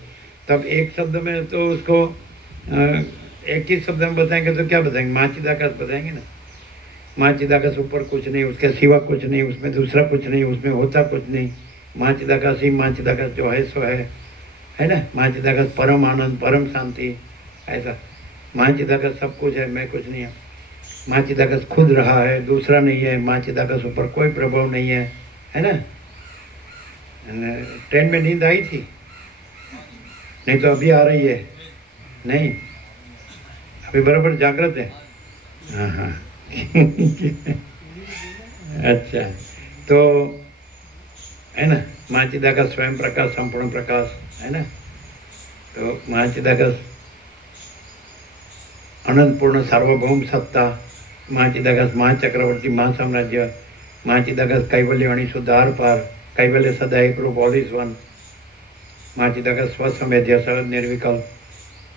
तब एक शब्द में तो उसको एक ही शब्द में बताएंगे तो क्या बताएंगे? माँ चिदाकाश बताएंगे ना। माँ चिदाकाश ऊपर कुछ नहीं, उसके सिवा कुछ नहीं, उसमें दूसरा कुछ नहीं, उसमें होता कुछ नहीं। माँ चिदाकाश ही माँ चिदाकाश जो है सो है ना। माँ चिदाकाश परम आनंद, परम शांति, ऐसा माँ चिदाकाश सब कुछ है, मैं कुछ नहीं है। माँ चिदाकाश खुद रहा है, दूसरा नहीं है। माँ चिदाकाश ऊपर कोई प्रभाव नहीं है ना। ट्रेन में नींद आई थी? नहीं तो अभी आ रही है? नहीं, अभी बराबर जागृत है। हाँ हाँ अच्छा, तो है ना, माँ चिदाकाश स्वयं प्रकाश, संपूर्ण प्रकाश है ना। तो माँ चिदाकाश अनंत पूर्ण सार्वभौम सत्ता, माँ चिदाकाश माँ चक्रवर्ती, माँ साम्राज्य, माँ चिदाकाश कैवल्य वाणी शुद्धार पार, कैवल्य सदा एक रूप, ऑल इज वन। माँ चिदाकाश स्वसंवेद्य, सहज निर्विकल्प,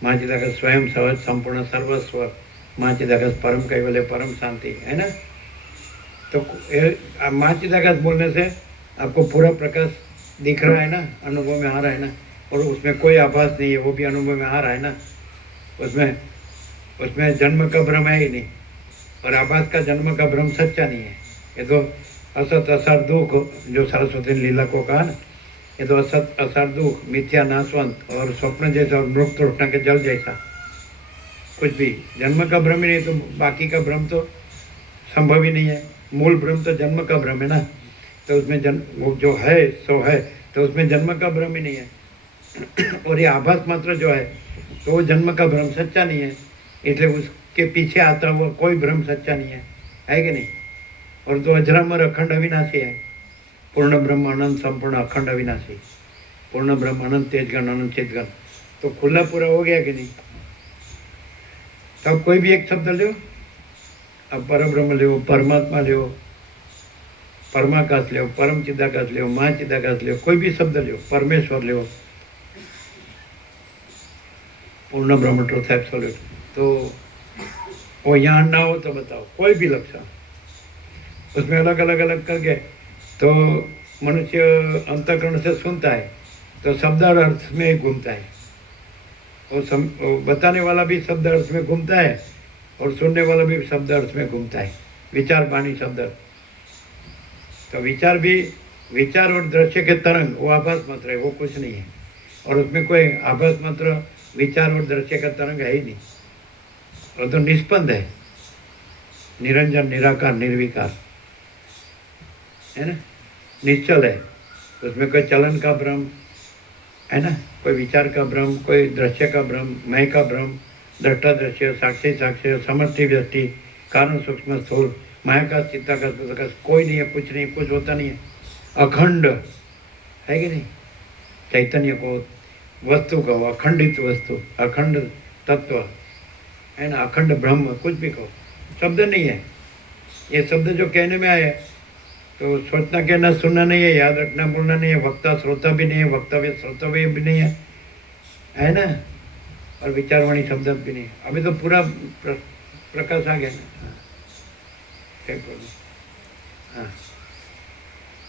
माँ चिदाकाश स्वयं सहज संपूर्ण सर्वस्व, माँ चिदाकाश परम कैवल्य, परम शांति, है ना। तो माँ चिदाकाश बोलने से आपको पूरा प्रकाश दिख रहा है ना, अनुभव में आ रहा है ना, और उसमें कोई आभास नहीं है, वो भी अनुभव में आ रहा है ना। उसमें जन्म का भ्रम है ही नहीं, और आभास का जन्म का भ्रम सच्चा नहीं है। ये तो असत असार दुख, जो सरस्वती ने लीला को कहा ना, ये तो असत असार दुख, मिथ्या नाशवंत और स्वप्न जैसा और मृत तृष्णा के जल जैसा, कुछ भी जन्म का भ्रम ही नहीं, तो बाकी का भ्रम तो संभव ही नहीं है। मूल भ्रम तो जन्म का भ्रम है ना, तो उसमें जन्म वो जो है सो है, तो उसमें जन्म का भ्रम ही नहीं है। और ये आभास मात्र जो है तो वो जन्म का भ्रम सच्चा नहीं है, इसलिए उसके पीछे आता हुआ कोई भ्रम सच्चा नहीं है कि नहीं। और तो अजरामर अखंड अविनाशी है, पूर्ण ब्रह्म अनंत संपूर्ण अखंड अविनाशी, पूर्ण ब्रह्म अनंत तेजगण अनंत चेतगण, तो खुला पूरा हो गया कि नहीं। तब कोई भी एक शब्द लो, अब परब्रह्म लो, परमात्मा लो, परमाकाश लो, परम चिदाकाश लो, माँ चिदाकाश लो, कोई भी शब्द लो, परमेश्वर लो, पूर्ण ब्रह्म ट्रुथ एब्सोल्यूट, तो वो यहाँ ना हो तो बताओ कोई भी लक्षण, उसमें अलग अलग अलग करके। तो मनुष्य अंतःकरण से सुनता है तो शब्द और अर्थ में ही घूमता है, वो बताने वाला भी शब्द अर्थ में घूमता है और सुनने वाला भी शब्द अर्थ में घूमता है। विचार वाणी शब्द, तो विचार भी, विचार और दृश्य के तरंग वो आभास मात्र है, वो कुछ नहीं है। और उसमें कोई आभास मात्र विचार और दृश्य का तरंग है ही नहीं, वो तो निष्पन्द है, निरंजन निराकार निर्विकार है ना, निश्चल है। उसमें कोई चलन का भ्रम है ना, कोई विचार का भ्रम, कोई दृश्य का भ्रम, मय का भ्रम, दृष्टा दृश्य, साक्षी साक्ष्य, समर्थी व्यक्ति, कारण सूक्ष्म स्थूल, माया का चित्ता का कोई नहीं है, कुछ नहीं, कुछ होता नहीं है, अखंड है कि नहीं। चैतन्य को, वस्तु कहो, अखंडित वस्तु, अखंड तत्व है ना, अखंड ब्रह्म, कुछ भी कहो, शब्द नहीं है। ये शब्द जो कहने में आए तो सोचना कहना सुनना नहीं है, याद रखना बोलना नहीं है, वक्ता श्रोता भी नहीं है, वक्तव्य श्रोतव्य भी नहीं है ना, और विचारवाणी शब्द भी नहीं है। अभी तो पूरा प्रकाश आ गया ना। हाँ, क्या बोलो, हाँ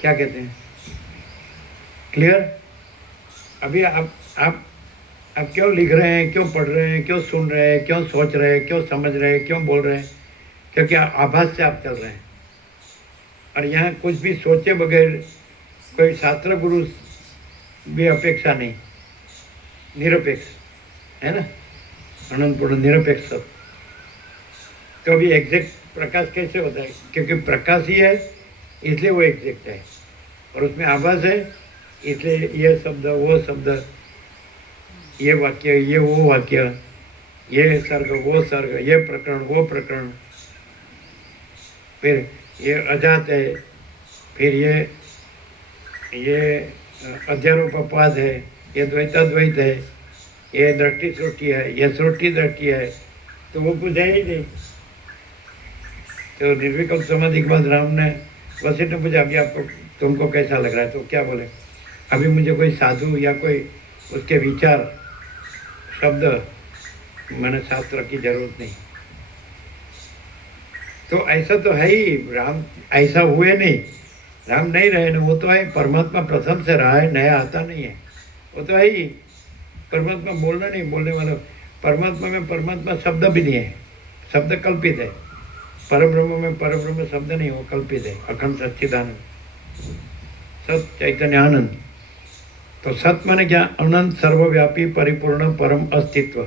क्या कहते हैं, क्लियर। अभी आप क्यों लिख रहे हैं, क्यों पढ़ रहे हैं, क्यों सुन रहे हैं, क्यों सोच रहे हैं, क्यों समझ रहे हैं, क्यों बोल रहे हैं? क्योंकि आभास से आप चल रहे हैं। और यहाँ कुछ भी सोचे बगैर कोई शास्त्र गुरु भी अपेक्षा नहीं, निरपेक्ष है ना, अनंत पूर्ण निरपेक्ष सब। तो अभी एग्जैक्ट प्रकाश कैसे होता है? क्योंकि प्रकाश ही है इसलिए वो एग्जैक्ट है, और उसमें आभास है इसलिए ये शब्द वो शब्द, ये वाक्य ये वो वाक्य, ये सर्ग वो सर्ग, ये प्रकरण वो प्रकरण, फिर ये अजात है, फिर ये अध्यारोपवाद है, ये द्वैताद्वैत है, ये दृष्टि सृष्टि है, ये सृष्टि दृष्टि है, तो वो कुछ है ही नहीं। तो निर्विकल्प समाधि के बाद राम ने वशिष्ठ ने पूछा अभी आपको तुमको कैसा लग रहा है? तो क्या बोले, अभी मुझे कोई साधु या कोई उसके विचार शब्द मैंने शास्त्र की जरूरत नहीं। तो ऐसा तो है ही, राम ऐसा हुए नहीं, राम नहीं रहे ना, वो तो है परमात्मा प्रथम से रहा है, नया आता नहीं है, वो तो है ही। परमात्मा बोलना नहीं, बोलने वाला परमात्मा में परमात्मा शब्द भी नहीं है, शब्द कल्पित है। परब्रह्म में परब्रह्म शब्द नहीं, वो कल्पित है, अखंड सच्चिदानंद सत चैतन्य आनंद। तो सत माने क्या? अनंत सर्वव्यापी परिपूर्ण परम अस्तित्व।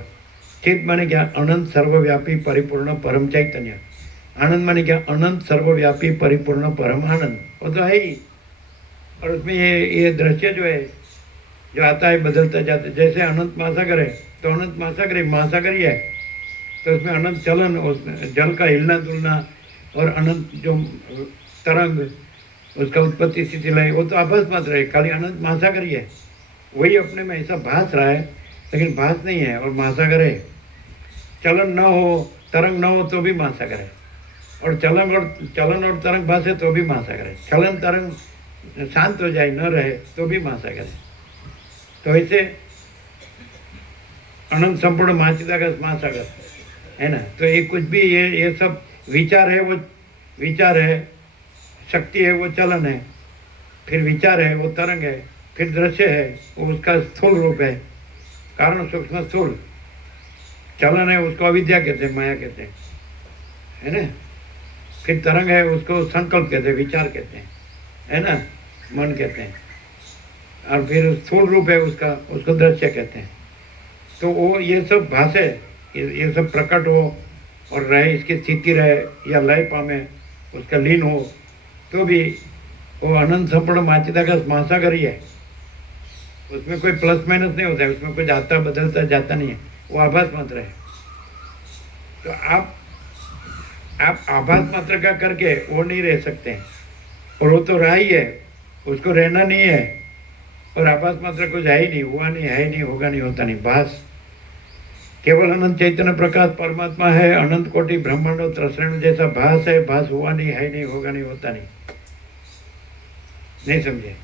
चित माने क्या? अनंत सर्वव्यापी परिपूर्ण परम चैतन्य। आनंद माने क्या? अनंत सर्वव्यापी परिपूर्ण परम आनंद, वो तो है ही। और उसमें ये दृश्य जो है, जो आता है बदलता जाता है, जैसे अनंत महासागर है तो अनंत महासागर ही है, तो उसमें अनंत चलन, उस जल का हिलना डुलना और अनंत जो तरंग, उसका उत्पत्ति स्थिति लय, वो तो आभास मात्र है, खाली अनंत महासागर ही है। वही अपने में ऐसा भास रहा है, लेकिन भास नहीं है और महासागर है। चलन न हो, तरंग न हो तो भी महासागर है, और चलन और तरंग भासे तो भी महासागर है। चलन तरंग शांत हो जाए, न रहे तो भी महासागर है। तो ऐसे अनंत संपूर्ण महाचिदाकाश महासागर है ना। तो ये कुछ भी ये सब विचार है, वो विचार है, शक्ति है वो चलन है, फिर विचार है वो तरंग है, फिर दृश्य है वो उसका स्थूल रूप है, कारण सूक्ष्म स्थूल। चलन है उसको अविद्या कहते हैं, माया कहते हैं, है ना। फिर तरंग है उसको संकल्प कहते हैं, विचार कहते हैं, है ना, मन कहते हैं। और फिर स्थूल रूप है उसका, उसको दृश्य कहते हैं। तो वो ये सब भाषे, ये सब प्रकट हो और रहे, इसकी स्थिति रहे या लय पामे, उसका लीन हो, तो भी वो अनंत संपूर्ण महाचिदाकाश महासागर ही है। उसमें कोई प्लस माइनस नहीं होता है, उसमें कुछ आता बदलता जाता नहीं है, वो आभास मात्र है। तो आप आभास मात्र का करके वो नहीं रह सकते हैं, और वो तो रहा ही है, उसको रहना नहीं है। और आभास मात्र कुछ है ही नहीं, हुआ नहीं, है ही नहीं, होगा नहीं, होता नहीं। भास केवल अनंत चैतन्य प्रकाश परमात्मा है, अनंत कोटि ब्रह्मांडों त्रसरेणु जैसा भास है। भास हुआ नहीं, है नहीं, होगा नहीं, होता नहीं। नहीं समझे?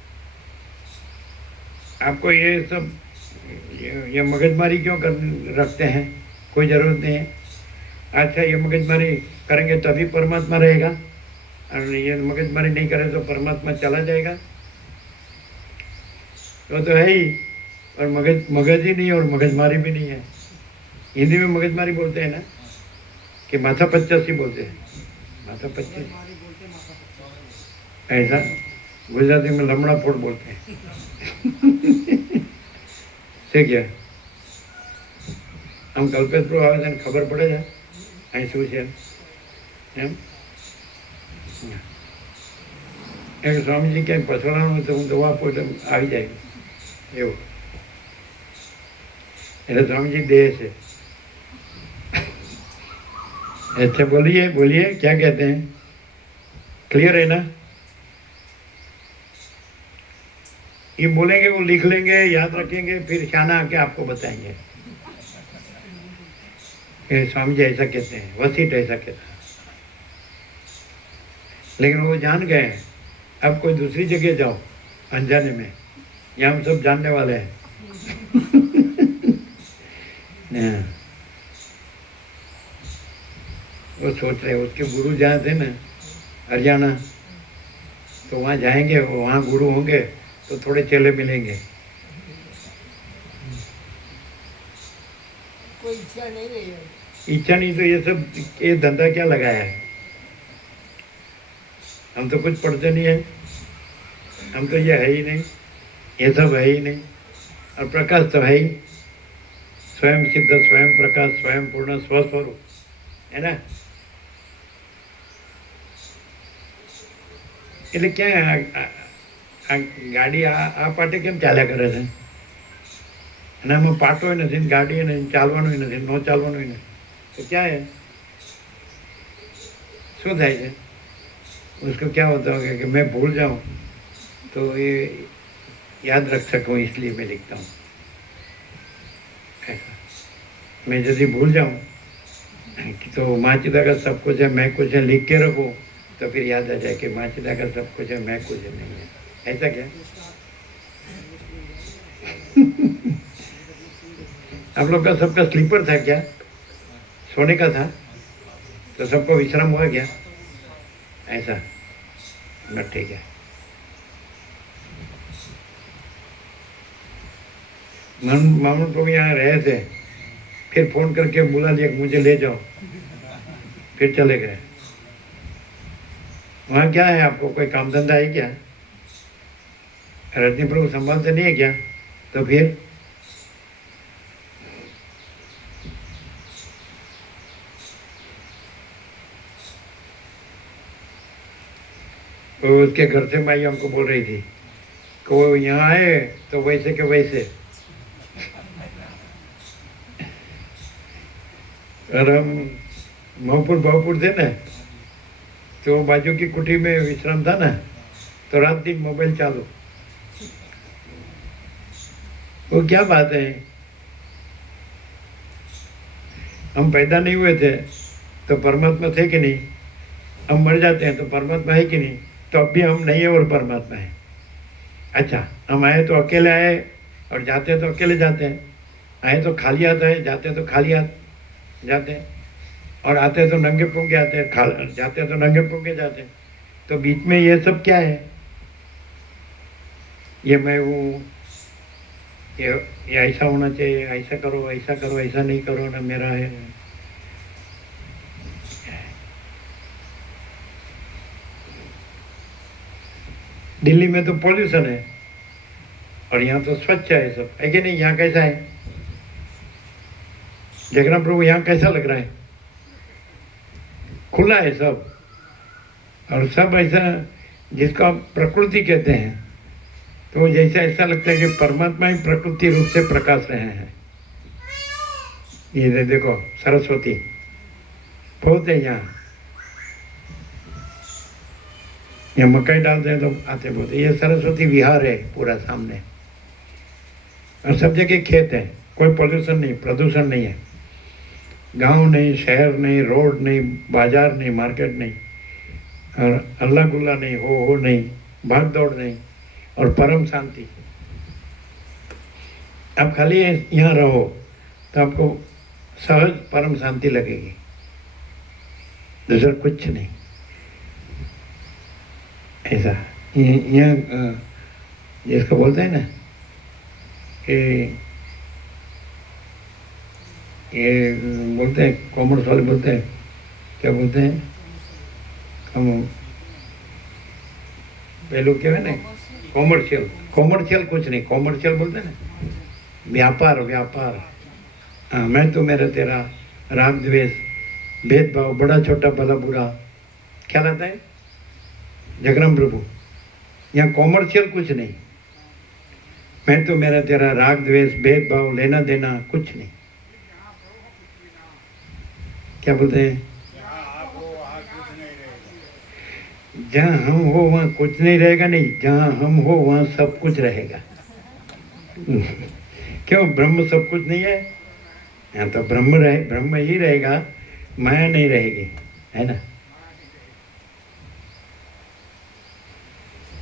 आपको ये सब ये मगजमारी क्यों रखते हैं? कोई ज़रूरत नहीं है। अच्छा, ये मगजमारी करेंगे तभी परमात्मा रहेगा, और ये मगजमारी नहीं करे तो परमात्मा चला जाएगा, तो है ही। और मगज ही नहीं और मगजमारी भी नहीं है। हिंदी में मगजमारी बोलते हैं ना, कि माथा पच्चासी बोलते हैं, माथा पच्चीस, ऐसा गुजराती में लमड़ा फोड़ बोलते हैं। છે क्या આમ કલ્પેશ આવે છે ને ખબર પડે છે અહીં શું છે એમ? એક સ્વામીજી ક્યાંય પછવાડાનું તો હું દવા આપું એટલે આવી જાય એવું, એટલે સ્વામીજી દેહ છે। अच्छा बोलिए बोलिए, क्या कहते हैं? क्लियर है ना? ये बोलेंगे, वो लिख लेंगे, याद रखेंगे, फिर शाना आके आपको बताएंगे कि स्वामी जी ऐसा कहते हैं, वशिष्ठ ऐसा कहता है। लेकिन वो जान गए हैं। अब कोई दूसरी जगह जाओ अनजाने में, यहाँ हम सब जानने वाले हैं। वो सोच रहे, उसके गुरु जहाँ थे ना हरियाणा, तो वहाँ जाएंगे, वहाँ गुरु होंगे तो थोड़े चेले मिलेंगे। कोई इच्छा नहीं रही है। इच्छा नहीं तो ये सब ये धंधा क्या लगाया है? हम तो कुछ पढ़ते नहीं है, हम तो ये है ही नहीं, ये सब है ही नहीं। और प्रकाश तो है ही, स्वयं सिद्ध, स्वयं प्रकाश, स्वयं पूर्ण स्वस्वरूप, है ना। એટલે ક્યાં આ ગાડી આ પાટે કેમ ચાલ્યા કરે છે? અને આમાં પાટોય નથી ને ગાડી નથી, ચાલવાનું નથી, ન ચાલવાનું નથી, તો क्या है? શું થાય છે? उसको क्या होता होगा कि मैं भूल जाऊं तो ये याद रख सकूं, इसलिए मैं लिखता हूँ ऐसा। मैं यदि भूल जाऊं तो माचिदा का सब कुछ है, मैं कुछ है, लिख के रखूं तो फिर याद आ जाए कि माचिदा का सब कुछ है, मैं कुछ नहीं है। ऐसा क्या? आप लोग का सबका स्लीपर था क्या? सोने का था तो सबको विश्राम हुआ क्या? ऐसा न, ठीक है। मामून प्रभु यहाँ रहे थे, फिर फोन करके बुला लिया मुझे ले जाओ, फिर चले गए। वहाँ क्या है? आपको कोई काम धंधा है क्या? रजनी प्रभु संभालते नहीं है क्या? तो फिर वो उसके घर से माई हमको बोल रही थी कि वो यहाँ आए तो वैसे के वैसे, और हम भावपुर थे ना, तो बाजू की कुटी में विश्राम था ना, तो रात दिन मोबाइल चालू। वो क्या बात है? हम पैदा नहीं हुए थे तो परमात्मा थे कि नहीं? हम मर जाते हैं तो परमात्मा है कि नहीं? तो अब भी हम नहीं है और परमात्मा है। अच्छा, हम आए तो अकेले आए और जाते तो अकेले जाते हैं, आए तो खाली आता है, जाते तो खाली जाते हैं, और आते तो नंगे पुंगे आते हैं, जाते तो नंगे पुंगे जाते हैं। तो बीच में ये सब क्या है? ये मैं हूँ, ये ऐसा होना चाहिए, ऐसा करो, ऐसा नहीं करो ना, मेरा है। दिल्ली में तो पॉल्यूशन है और यहाँ तो स्वच्छ है सब, है कि नहीं? यहाँ कैसा है जगन्नाथ प्रभु? यहाँ कैसा लग रहा है? खुला है सब, और सब ऐसा जिसको आप प्रकृति कहते हैं, तो जैसे ऐसा लगता है कि परमात्मा ही प्रकृति रूप से प्रकाश रहे हैं। ये देखो सरस्वती बहुत है यहाँ मकई डालते हैं तो आते बोलते, ये सरस्वती विहार है पूरा सामने, और सब जगह खेत है, कोई पोल्यूशन नहीं, प्रदूषण नहीं है, गांव नहीं, शहर नहीं, रोड नहीं, बाजार नहीं, मार्केट नहीं, और अल्लाह गुल्ला नहीं, हो नहीं, भाग दौड़ नहीं, और परम शांति। आप खाली यहाँ रहो तो आपको सहज परम शांति लगेगी, दूसरा कुछ नहीं। ऐसा यहाँ जिसको बोलते हैं ना कि ये बोलते हैं कॉमर्स वाले बोलते हैं, क्या बोलते हैं? पहलू क्या है ना, कॉमर्शियल कुछ नहीं, कॉमर्शियल बोलते हैं ना, व्यापार। हाँ, मैं तो मेरा तेरा, राग द्वेष, भेदभाव, बड़ा छोटा भला बुरा, क्या लाता है जगन्नाथ प्रभु? यहाँ कॉमर्शियल कुछ नहीं, मैं तो मेरा तेरा, राग द्वेष, भेदभाव, लेना देना कुछ नहीं। क्या बोलते हैं? जहाँ हम हो वहाँ कुछ नहीं रहेगा, नहीं, जहाँ हम हो वहाँ सब कुछ रहेगा। क्यों? ब्रह्म सब कुछ नहीं है? यहाँ तो ब्रह्म ही रहेगा, माया नहीं रहेगी, है ना?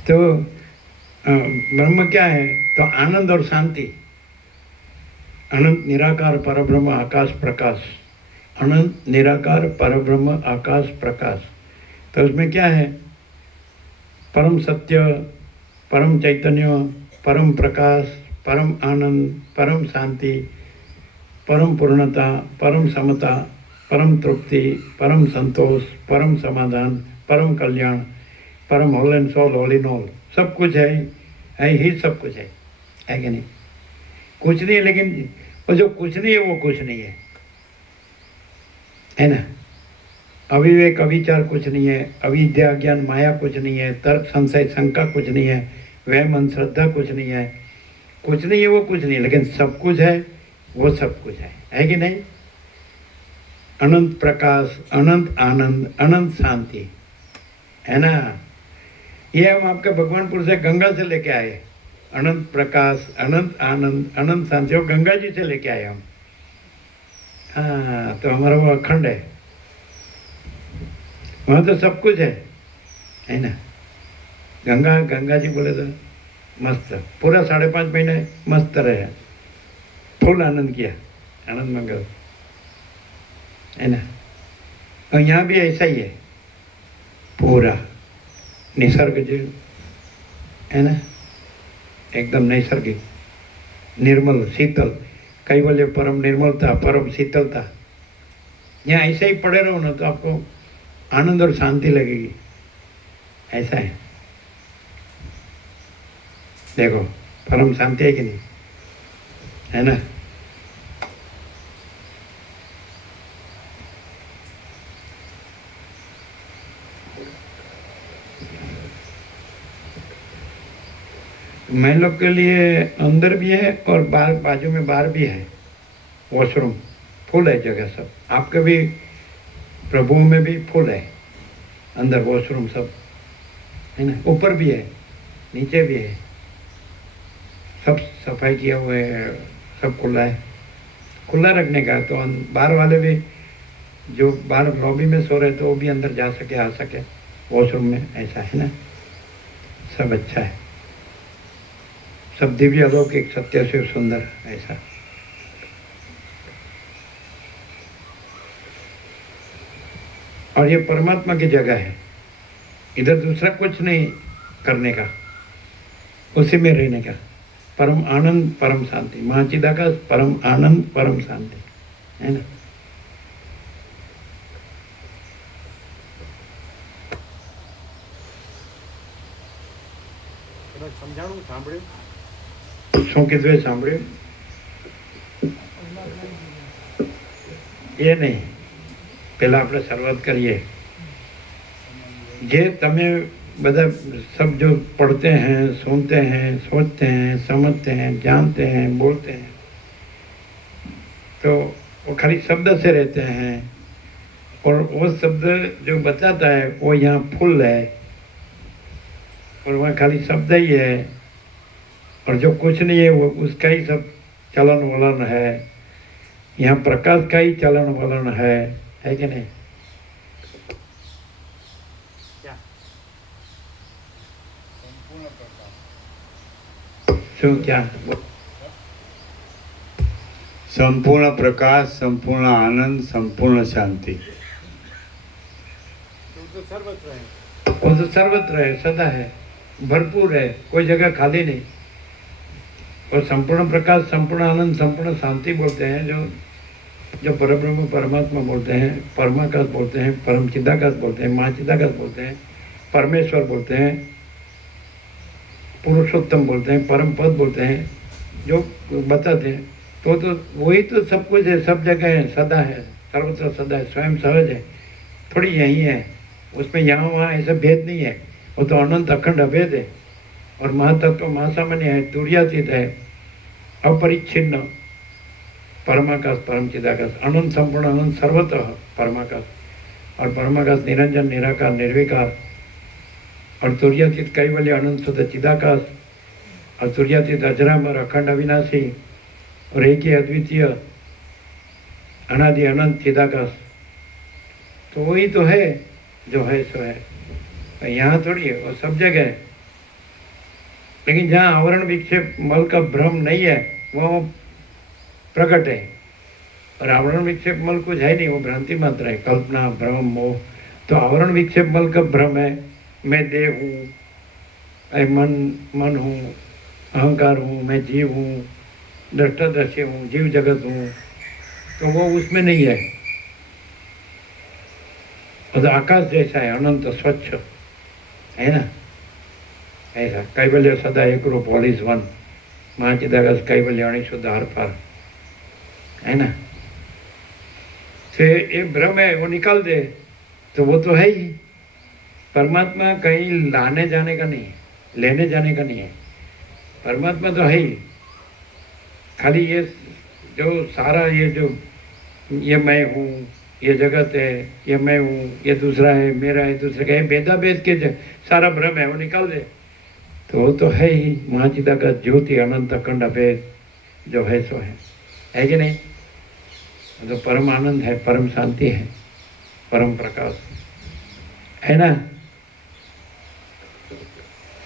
तो ब्रह्म क्या है? तो आनंद और शांति, अनंत निराकार परब्रह्म आकाश प्रकाश, अनंत निराकार परब्रह्म आकाश प्रकाश। तो उसमें क्या है? परम सत्य, परम चैतन्य, परम प्रकाश, परम आनंद, परम शांति, परम पूर्णता, परम समता, परम तृप्ति, परम संतोष, परम समाधान, परम कल्याण, परम whole and soul, whole in all, सब कुछ है ही सब कुछ है कि नहीं? कुछ नहीं है, लेकिन वो जो कुछ नहीं है वो कुछ नहीं है ना? अविवेक अविचार कुछ नहीं है, अविद्या ज्ञान माया कुछ नहीं है, तर्क संशय शंका कुछ नहीं है, वह मन श्रद्धा कुछ नहीं है, कुछ नहीं है वो कुछ नहीं, लेकिन सब कुछ है वो सब कुछ है कि नहीं? अनंत प्रकाश, अनंत आनंद, अनंत शांति, है ना? ये हम आपके भगवानपुर से गंगा से लेके आए, अनंत प्रकाश, अनंत आनंद, अनंत शांति, और गंगा जी से लेके आए हम। हाँ, तो हमारा वो अखंड है, वहाँ तो सब कुछ है ना? गंगा जी बोले तो मस्त, पूरा 5.5 महीने मस्त रहे, फुल आनंद किया, आनंद मंगल, है ना? और यहाँ भी ऐसा ही है, पूरा निसर्ग जो है ना, एकदम नैसर्गिक, निर्मल, शीतल, कैवल्य, परम निर्मलता, परम शीतलता। यहाँ ऐसे ही पड़े रहो ना तो आपको आनंद और शांति लगेगी, ऐसा है। देखो परम शांति है कि नहीं, है ना? मैं लोग के लिए अंदर भी है और बाहर, बाजू में बाहर भी है वॉशरूम, फुल है जगह सब। आपके भी प्रभुओं में भी फुल है, अंदर वॉशरूम सब, है ना? ऊपर भी है, नीचे भी है, सब सफाई किया हुआ है, सब खुला है, खुला रखने का। तो बाहर वाले भी जो बाहर लॉबी में सो रहे तो वो भी अंदर जा सके, आ सके वॉशरूम में, ऐसा है ना? सब अच्छा है, सब दिव्य अलौकिक सत्य शिव सुंदर, ऐसा। और ये परमात्मा की जगह है, इधर दूसरा कुछ नहीं करने का, उसी में रहने का। परम आनंद, परम शांति, महाचिदाकाश, परम आनंद, परम शांति, है ना? સમજાણું સાંભળ્યું? શું કીધું એ સાંભળ્યું? એ નહીં, પેલા આપણે શરૂઆત કરીએ। જે તમે બધા सब जो पढ़ते हैं, सुनते हैं, सोचते हैं, समझते हैं, जानते हैं, बोलते हैं, तो वो खाली शब्द से रहते हैं, और वो शब्द जो बताता है वो यहाँ फुल है, और वहाँ खाली शब्द ही है, और जो कुछ नहीं है वो उसका ही सब चलन वलन है। यहाँ प्रकाश का ही चलन वलन है कि नहीं? શું क्या? संपूर्ण प्रकाश, संपूर्ण आनंद, संपूर्ण शांति। તો સર્વત્ર है, वो तो सर्वत्र है, सदा है, भरपूर है, कोई जगह खाली नहीं। और संपूर्ण प्रकाश, संपूर्ण आनंद, संपूर्ण शांति बोलते हैं जो परब्रह्म परमात्मा बोलते हैं, परमाकाश बोलते हैं, परम चिदाकाश बोलते हैं, महाचिदाकाश बोलते हैं, परमेश्वर बोलते हैं, पुरुषोत्तम बोलते हैं, परम पद बोलते हैं, जो बताते हैं। तो वही तो सब कुछ है, सब जगह है, सदा है, सर्वत्र सदा है, स्वयं सहज है, थोड़ी यही है, उसमें यहाँ वहाँ ऐसा भेद नहीं है। वो तो अनंत अखंड अभेद है, और महातत्व महासामान्य है, तुर्यातीत है, अपरिच्छिन्न, परमाकाश, परम चिदाकाश, अनंत, संपूर्ण अनंत, सर्वतः परमाकाश, और परमाकाश निरंजन, निराकार, निर्विकार, और तुर्यातीत कैवल्य, अनंत शुद्ध चिदाकाश, और तुर्यातीत अजरामर, अखंड अविनाशी, और एक ही अद्वितीय अनादि अनंत चिदाकाश। तो वही तो है जो है सो है, यहाँ थोड़ी है, वो सब जगह है। लेकिन जहाँ आवरण विक्षेप मल का भ्रम नहीं है वो प्रकट है, और आवरण विक्षेप मल कुछ है नहीं, वो भ्रांति मात्र है, कल्पना, भ्रम, मोह। तो आवरण विक्षेप मल का भ्रम है, मैं देह हूँ, मन हूँ, अहंकार हूँ, मैं जीव हूँ, दृष्टादर्शी हूँ, जीव जगत हूँ, तो वो उसमें नहीं है। और आकाश जैसा है, अनंत स्वच्छ है ना, ऐसा कैवल्य सदा एक रूप, ऑल इज वन, महाचिदाकाश कैवल्य अणिशुद्ध हर पार, है ना। तो ये भ्रम है, वो निकाल दे तो वो तो है ही। परमात्मा कहीं लाने जाने का नहीं है, लेने जाने का नहीं है। परमात्मा तो है ही, खाली ये जो सारा ये मैं हूँ, ये जगत है, ये मैं हूँ, ये दूसरा है, मेरा है, दूसरे का है, भेदा भेद के सारा भ्रम है वो निकाल दे तो वो तो है ही महाचिदाकाश ज्योति अनंत अखंड अभेद जो है सो है कि नहीं? तो परम आनंद है, परम शांति है, परम प्रकाश है ना।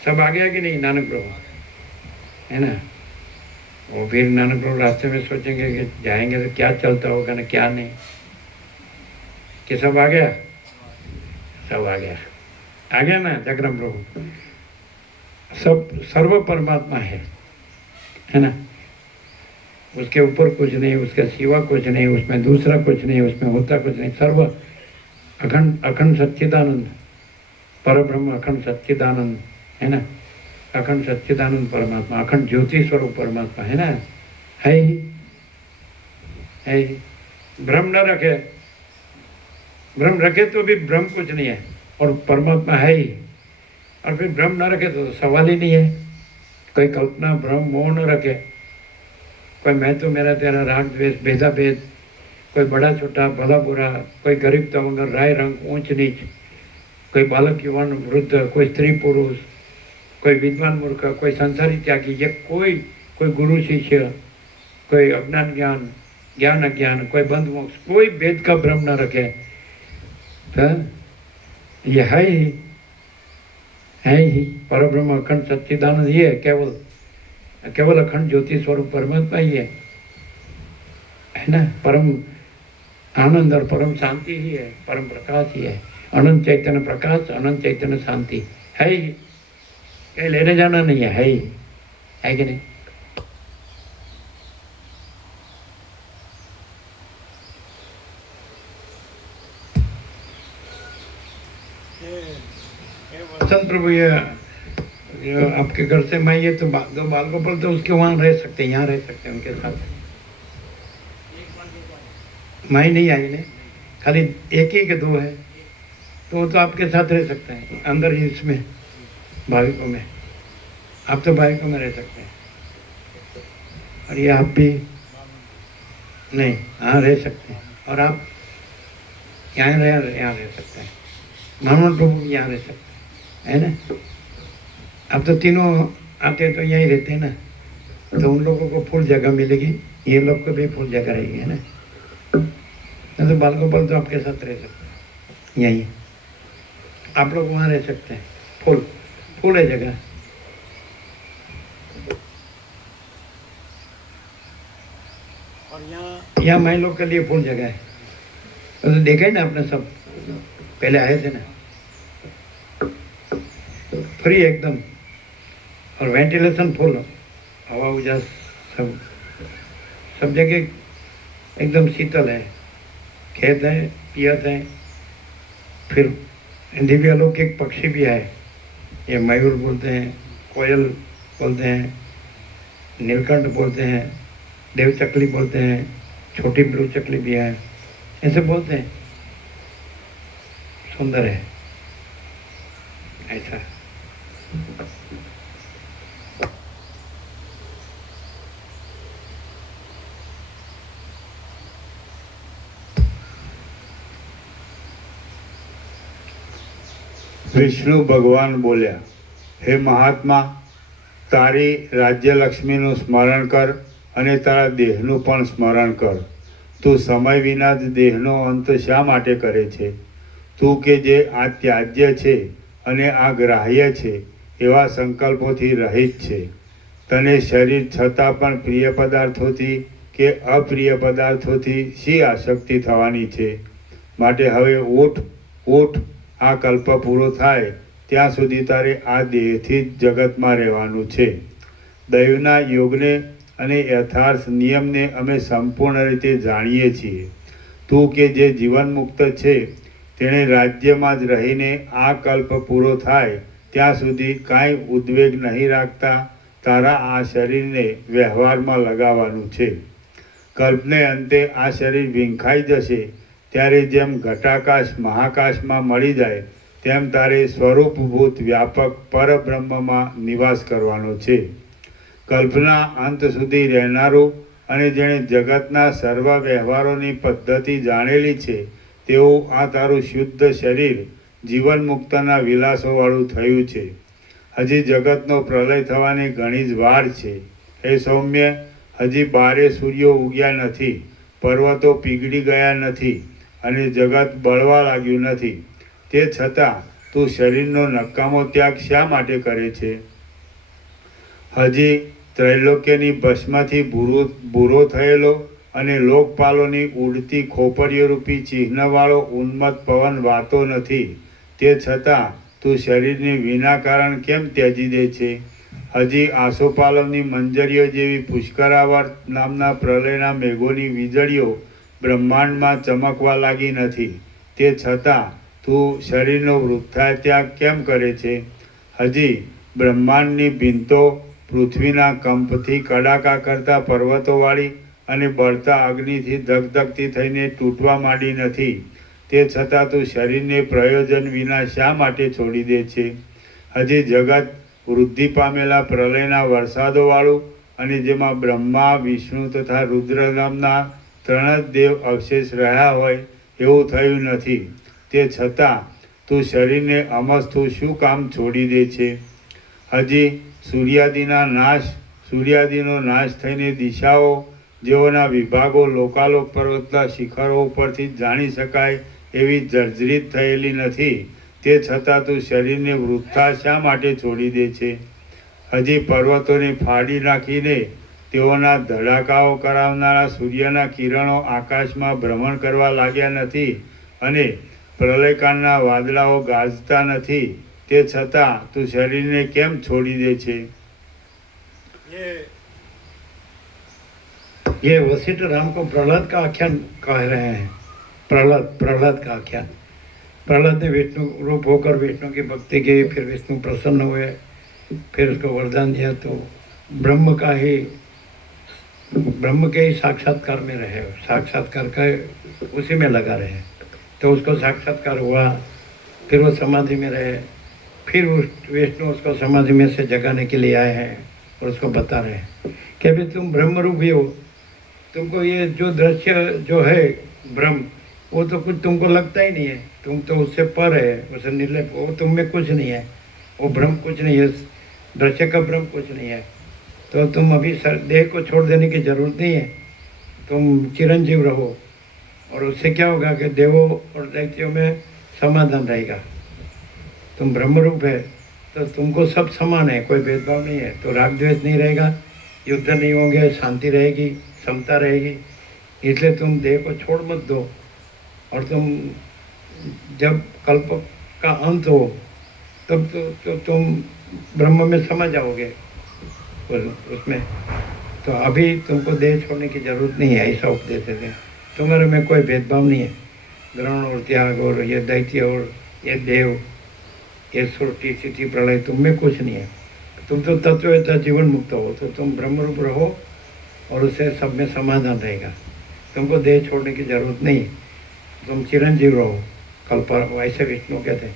सब आ गया कि नहीं नानक प्रभु, है ना। वो फिर नानक प्रभु रास्ते में सोचेंगे कि जाएंगे तो क्या चलता होगा ना क्या नहीं, कि सब आ गया, सब आ गया ना जगरम प्रभु। सब सर्व परमात्मा है ना। उसके ऊपर कुछ नहीं, उसके सिवा कुछ नहीं, उसमें दूसरा कुछ नहीं, उसमें होता कुछ नहीं। सर्व अखंड अखंड सच्चिदानंद परब्रह्म, अखंड सच्चिदानंद है ना, अखंड सच्चिदानंद परमात्मा, अखंड ज्योति स्वरूप परमात्मा है ना, है ही, है ही। भ्रम न रखे, भ्रम रखे तो भी भ्रम कुछ नहीं है और परमात्मा है ही, और फिर भ्रम न रखे तो सवाल ही नहीं है। कोई कल्पना भ्रम मोह न रखे, कोई मैं तो मेरा तेरा राग द्वेष भेदा भेद, कोई बड़ा छोटा भला बुरा, कोई गरीब तमंगर राय रंग ऊंच नीच, कोई बालक युवान वृद्ध, कोई स्त्री पुरुष, कोई विद्वान मूर्ख, कोई संसारी त्यागी, ये कोई गुरु शिष्य, कोई अज्ञान ज्ञान ज्ञान अज्ञान, कोई बंध मोक्ष, कोई भेद का भ्रम न रखे। तो ये है ही परब्रह्म अखंड सच्चिदानंद ही है, केवल अखंड ज्योति स्वरूप परमात्मा ही है ना। परम आनंद और परम शांति ही है, परम प्रकाश ही है, अनंत चैतन्य प्रकाश, अनंत चैतन्य शांति है ही, कहीं लेने जाना नहीं है ही, है कि नहीं। वसंत प्रभु ये आपके घर से मैं ये तो दो बाल गोपाल तो उसके वहाँ रह सकते हैं, यहाँ रह सकते हैं उनके साथ। माई नहीं आई ने, खाली एक ही के दो है तो वो तो आपके साथ रह सकते हैं अंदर ही, इसमें भाविकों में। आप तो भाविकों में रह सकते हैं और ये आप भी नहीं, हाँ रह सकते हैं। और आप यहाँ रह सकते हैं, मानव प्रभु यहाँ रह सकते हैं, है ना। अब तो तीनों आते हैं तो यहीं रहते हैं ना, तो उन लोगों को फुल जगह मिलेगी, ये लोग को भी फुल जगह रहेगी, है ना। तो बाल गोपाल तो आपके साथ रह सकते हैं यहीं, आप लोग वहाँ रह सकते हैं, फुल है जगह। और यहाँ मैं लोग के लिए फुल जगह है। तो देखा ही ना आपने, सब पहले आए थे ना, फ्री एकदम, और वेंटिलेशन फुल, हवा उजास सब जगह एकदम शीतल है, खेत है, पियत है। फिर दिव्य अलौकिक पक्षी भी है, ये मयूर बोलते हैं, कोयल बोलते हैं, नीलकंठ बोलते हैं, देव चकली बोलते हैं, छोटी ब्लू चकली भी है, ऐसे बोलते हैं। सुंदर है ऐसा। વિષ્ણુ ભગવાન બોલ્યા, હે મહાત્મા, તારી રાજ્યલક્ષ્મીનું સ્મરણ કર અને તારા દેહનું પણ સ્મરણ કર. તું સમય વિના જ દેહનો અંત શા માટે કરે છે? તું કે જે આ ત્યાજ્ય છે અને આ ગ્રાહ્ય છે એવા સંકલ્પોથી રહિત છે. તને શરીર છતાં પણ પ્રિય પદાર્થોથી કે અપ્રિય પદાર્થોથી શી આસક્તિ થવાની છે? માટે હવે ઉઠ, આ કલ્પ પૂરો થાય ત્યાં સુધી તારે આ દેહથી જ જગતમાં રહેવાનું છે. દૈવના યોગને અને યથાર્થ નિયમને અમે સંપૂર્ણ રીતે જાણીએ છીએ. તું કે જે જીવનમુક્ત છે તેણે રાજ્યમાં જ રહીને આ કલ્પ પૂરો થાય ત્યાં સુધી કાંઈ ઉદ્વેગ નહીં રાખતા તારા આ શરીરને વ્યવહારમાં લગાવવાનું છે. કલ્પને અંતે આ શરીર વિંખાઈ જશે ત્યારે જેમ ઘટાકાશ મહાકાશમાં મળી જાય તેમ તારે સ્વરૂપભૂત વ્યાપક પરબ્રહ્મમાં નિવાસ કરવાનો છે. કલ્પના અંત સુધી રહેનારું અને જેણે જગતના સર્વ વ્યવહારોની પદ્ધતિ જાણેલી છે તેવું આ તારું શુદ્ધ શરીર જીવન મુક્તના વિલાસોવાળું થયું છે. હજી જગતનો પ્રલય થવાની ઘણી જ વાર છે. હે સૌમ્ય, હજી બારે સૂર્યો ઉગ્યા નથી, પર્વતો પીગળી ગયા નથી અને જગત બળવા લાગ્યું નથી. તે છતાં તું શરીરનો નકામો ત્યાગ શા માટે કરે છે? હજી ત્રૈલોક્યની ભસ્મથી ભૂરો થયેલો અને લોકપાલોની ઉડતી ખોપરીઓરૂપી ચિહ્નવાળો ઉન્મત્ત પવન વાતો નથી. તે છતાં તું શરીરની વિના કારણ કેમ ત્યજી દે છે? હજી આસોપાલવની મંજરીઓ જેવી પુષ્કરાવર્ત નામના પ્રલયના મેઘોની વીજળીઓ બ્રહ્માંડમાં ચમકવા લાગી નથી. તે છતાં તું શરીરનો વૃથા ત્યાગ કેમ કરે છે? હજી બ્રહ્માંડની ભીંતો પૃથ્વીના કંપથી કડાકા કરતા પર્વતોવાળી અને બળતા અગ્નિથી ધગધગતી થઈને તૂટવા માંડી નથી. તે છતાં તું શરીરને પ્રયોજન વિના શા માટે છોડી દે છે? હજી જગત વૃદ્ધિ પામેલા પ્રલયના વરસાદોવાળું અને જેમાં બ્રહ્મા, વિષ્ણુ તથા રુદ્ર નામના 3 જ દેવ અવશેષ રહ્યા હોય એવું થયું નથી. તે છતાં તું શરીરને અમસ્તું શું કામ છોડી દે છે? હજી સૂર્યાદિનો નાશ થઈને દિશાઓ જેઓના વિભાગો લોકાલોક પર્વતના શિખરો ઉપરથી જાણી શકાય એવી જર્જરિત થયેલી નથી. તે છતાં તું શરીરને વૃથા શા માટે છોડી દે છે? હજી પર્વતોને ફાડી નાખીને તેઓના ધડાકાઓ કરાવનારા સૂર્યના કિરણો આકાશમાં ભ્રમણ કરવા લાગ્યા નથી અને પ્રલયકાળના વાદળાઓ ગાજતા નથી. તે છતાં તું શરીરને કેમ છોડી દે છે? ये वशिष्ठ राम को प्रहलाद का आख्यान कह रहे हैं. प्रहलाद का आख्यान. प्रहलाद ने विष्णु रूप होकर विष्णु की भक्ति की, फिर विष्णु प्रसन्न हुए, फिर उसको वरदान दिया तो ब्रह्म के ही साक्षात्कार में रहे, साक्षात्कार का उसी में लगा रहे. तो उसको साक्षात्कार हुआ, फिर वो समाधि में रहे, फिर उस विष्णु उसको समाधि में से जगाने के लिए आए हैं और उसको बता रहे हैं कि अभी तुम ब्रह्म रूप ही हो. तुमको ये जो दृश्य जो है ब्रह्म, वो तो कुछ तुमको लगता ही नहीं है. तुम तो उससे पर है, उससे निर्लेप, वो तुम में कुछ नहीं है. वो ब्रह्म कुछ नहीं है, दृश्य का ब्रह्म कुछ नहीं है. तो तुम अभी देह को छोड़ देने की जरूरत नहीं है. तुम चिरंजीव रहो और उससे क्या होगा कि देवों और दैत्यों में समाधान रहेगा. तुम ब्रह्म रूप है तो तुमको सब समान है, कोई भेदभाव नहीं है. तो राग द्वेष नहीं रहेगा, युद्ध नहीं होंगे, शांति रहेगी, समता रहेगी. इसलिए तुम देह को छोड़ मत दो और तुम जब कल्प का अंत हो तब तो तुम ब्रह्म में समा जाओगे उसमें. तो अभी तुमको देह छोड़ने की जरूरत नहीं है, ऐसा उपदेश देते हैं. तुम्हारे में कोई भेदभाव नहीं है. ग्रहण और त्याग और ये दैत्य और ये देव, ये सृष्टि स्थिति प्रलय, तुम में कुछ नहीं है. तुम तो तत्ववेता जीवन मुक्त हो, तो तुम ब्रह्मरूप रहो और उससे सब में समाधान रहेगा. तुमको देह छोड़ने की जरूरत नहीं, तुम चिरंजीव रहो. कल्प ऐसे विष्णु कहते हैं.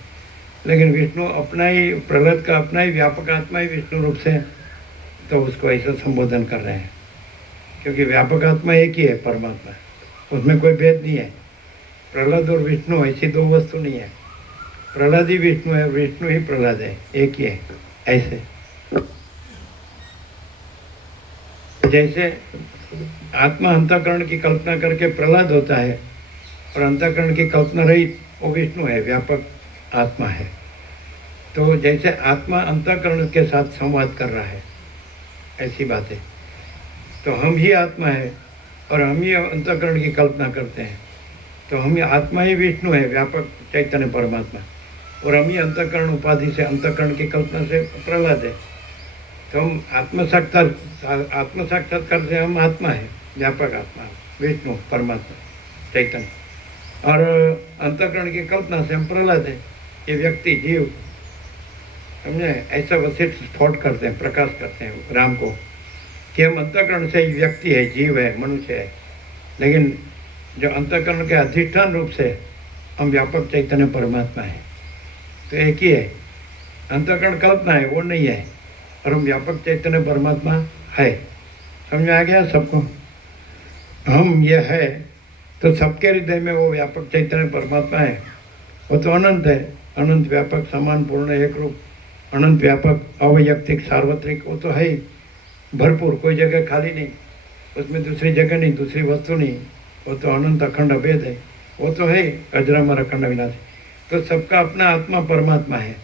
लेकिन विष्णु अपना ही, प्रहलाद का अपना ही व्यापक आत्मा ही विष्णु रूप से, तो उसको ऐसा संबोधन कर रहे हैं. क्योंकि व्यापक आत्मा एक ही है, परमात्मा, उसमें कोई भेद नहीं है. प्रहलाद और विष्णु ऐसी दो वस्तु नहीं है. प्रहलाद ही विष्णु है, विष्णु ही प्रहलाद है, एक ही है. ऐसे जैसे आत्मा अंतःकरण की कल्पना करके प्रहलाद होता है और अंतःकरण की कल्पना रहित वो विष्णु है, व्यापक आत्मा है. तो जैसे आत्मा अंतःकरण के साथ संवाद कर रहा है, ऐसी बात है. तो हम ही आत्मा है और हम ही अंतःकरण की कल्पना करते हैं. तो हम ही आत्मा ही विष्णु है, व्यापक चैतन्य परमात्मा, और हम ही अंतःकरण उपाधि से, अंतःकरण की कल्पना से प्रहलाद है. तो हम आत्म साक्षात्कार से हम आत्मा है, व्यापक आत्मा, विष्णु परमात्मा चैतन्य, और अंतःकरण की कल्पना से हम प्रहलाद है, ये व्यक्ति जीव. समझे? ऐसा वशिष्ठ स्फोट करते हैं, प्रकाश करते हैं राम को कि हम अंतःकरण से व्यक्ति है, जीव है, मनुष्य है. लेकिन जो अंतःकरण के अधिष्ठान रूप से हम व्यापक चैतन्य परमात्मा है. तो एक ही है। अंतःकरण कल्पना है, वो नहीं है। और हम व्यापक चैतन्य परमात्मा है। समझ में आ गया सबको? हम ये है तो सबके हृदय में वो व्यापक चैतन्य परमात्मा है। वो तो अनंत है, अनंत व्यापक समान पूर्ण एक रूप, अनंत व्यापक अवैयक्तिक सार्वत्रिक, वो तो है ही भरपूर, कोई जगह खाली नहीं, उसमें दूसरी जगह नहीं, दूसरी वस्तु नहीं। वो तो अनंत अखंड अभेद है, वो तो है अजरामर अखंड अविनाशी। तो सबका अपना आत्मा परमात्मा है।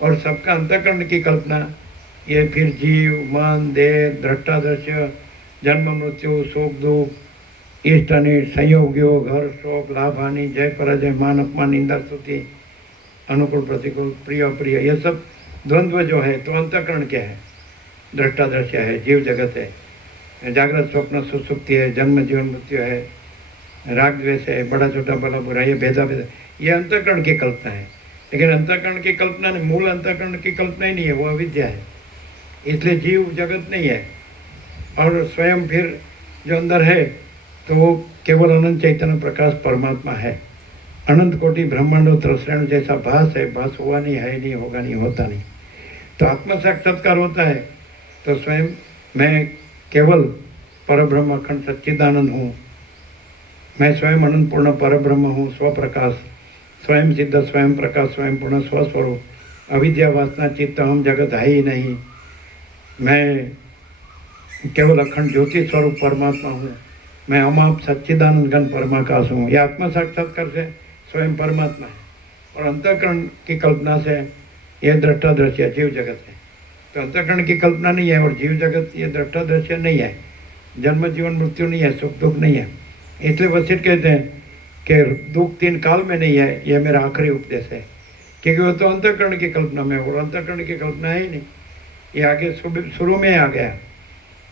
और सबका अंतःकरण की कल्पना ये फिर जीव मन देह दृष्टादृश्य जन्म मृत्यु सुख दुख इष्ट अनिष्ट संयोग योग हर्ष शोक लाभ हानि जय पराजय मान अपमान निंदा स्तुति अनुकूल प्रतिकूल प्रिय अप्रिय, ये सब द्वंद्व जो है तो अंतःकरण क्या है? दृष्टादृश्य है, जीव जगत है, जागृत स्वप्न सुसुप्ति है, जन्म जीवन मृत्यु है, राग द्वेष है, बड़ा छोटा बड़ा बुरा, ये भेदा भेद, ये अंतःकरण की कल्पना है। लेकिन अंतःकरण की कल्पना नहीं, मूल अंतःकरण की कल्पना ही नहीं है, वो अविद्या है। इसलिए जीव जगत नहीं है। और स्वयं फिर जो अंदर है तो वो केवल अनंत चैतन्य प्रकाश परमात्मा है। अनंत कोटि ब्रह्मांडोत्तर श्रेणु जैसा भास है, भास हुआ नहीं, है नहीं, होगा नहीं, होता नहीं। तो आत्म साक्षात्कार होता है तो स्वयं मैं केवल परब्रह्म अखंड सच्चिदानंद हूँ, मैं स्वयं अनंत पूर्ण परब्रह्म हूँ, स्वप्रकाश, स्वयं सिद्ध, स्वयं प्रकाश, स्वयं पूर्ण स्वस्वरूप, अविद्या वासना चित्त हम जगत है ही नहीं, मैं केवल अखंड ज्योति स्वरूप परमात्मा हूँ, मैं अमाप सच्चिदानंद घन परमाकाश हूँ। यह आत्म साक्षात्कार से स्वयं परमात्मा है। और अंतःकरण की कल्पना से यह दृष्टा दृश्य जीव जगत है। तो अंतःकरण की कल्पना नहीं है और जीव जगत ये दृष्टा दृश्य नहीं है, जन्म जीवन मृत्यु नहीं है, सुख दुख नहीं है। इसलिए वशिष्ठ कहते हैं कि दुख 3 काल में नहीं है, यह मेरा आखिरी उपदेश है। क्योंकि वो तो अंतःकरण की कल्पना में, और अंतःकरण की कल्पना है ही नहीं। ये आगे शुरू में आ गया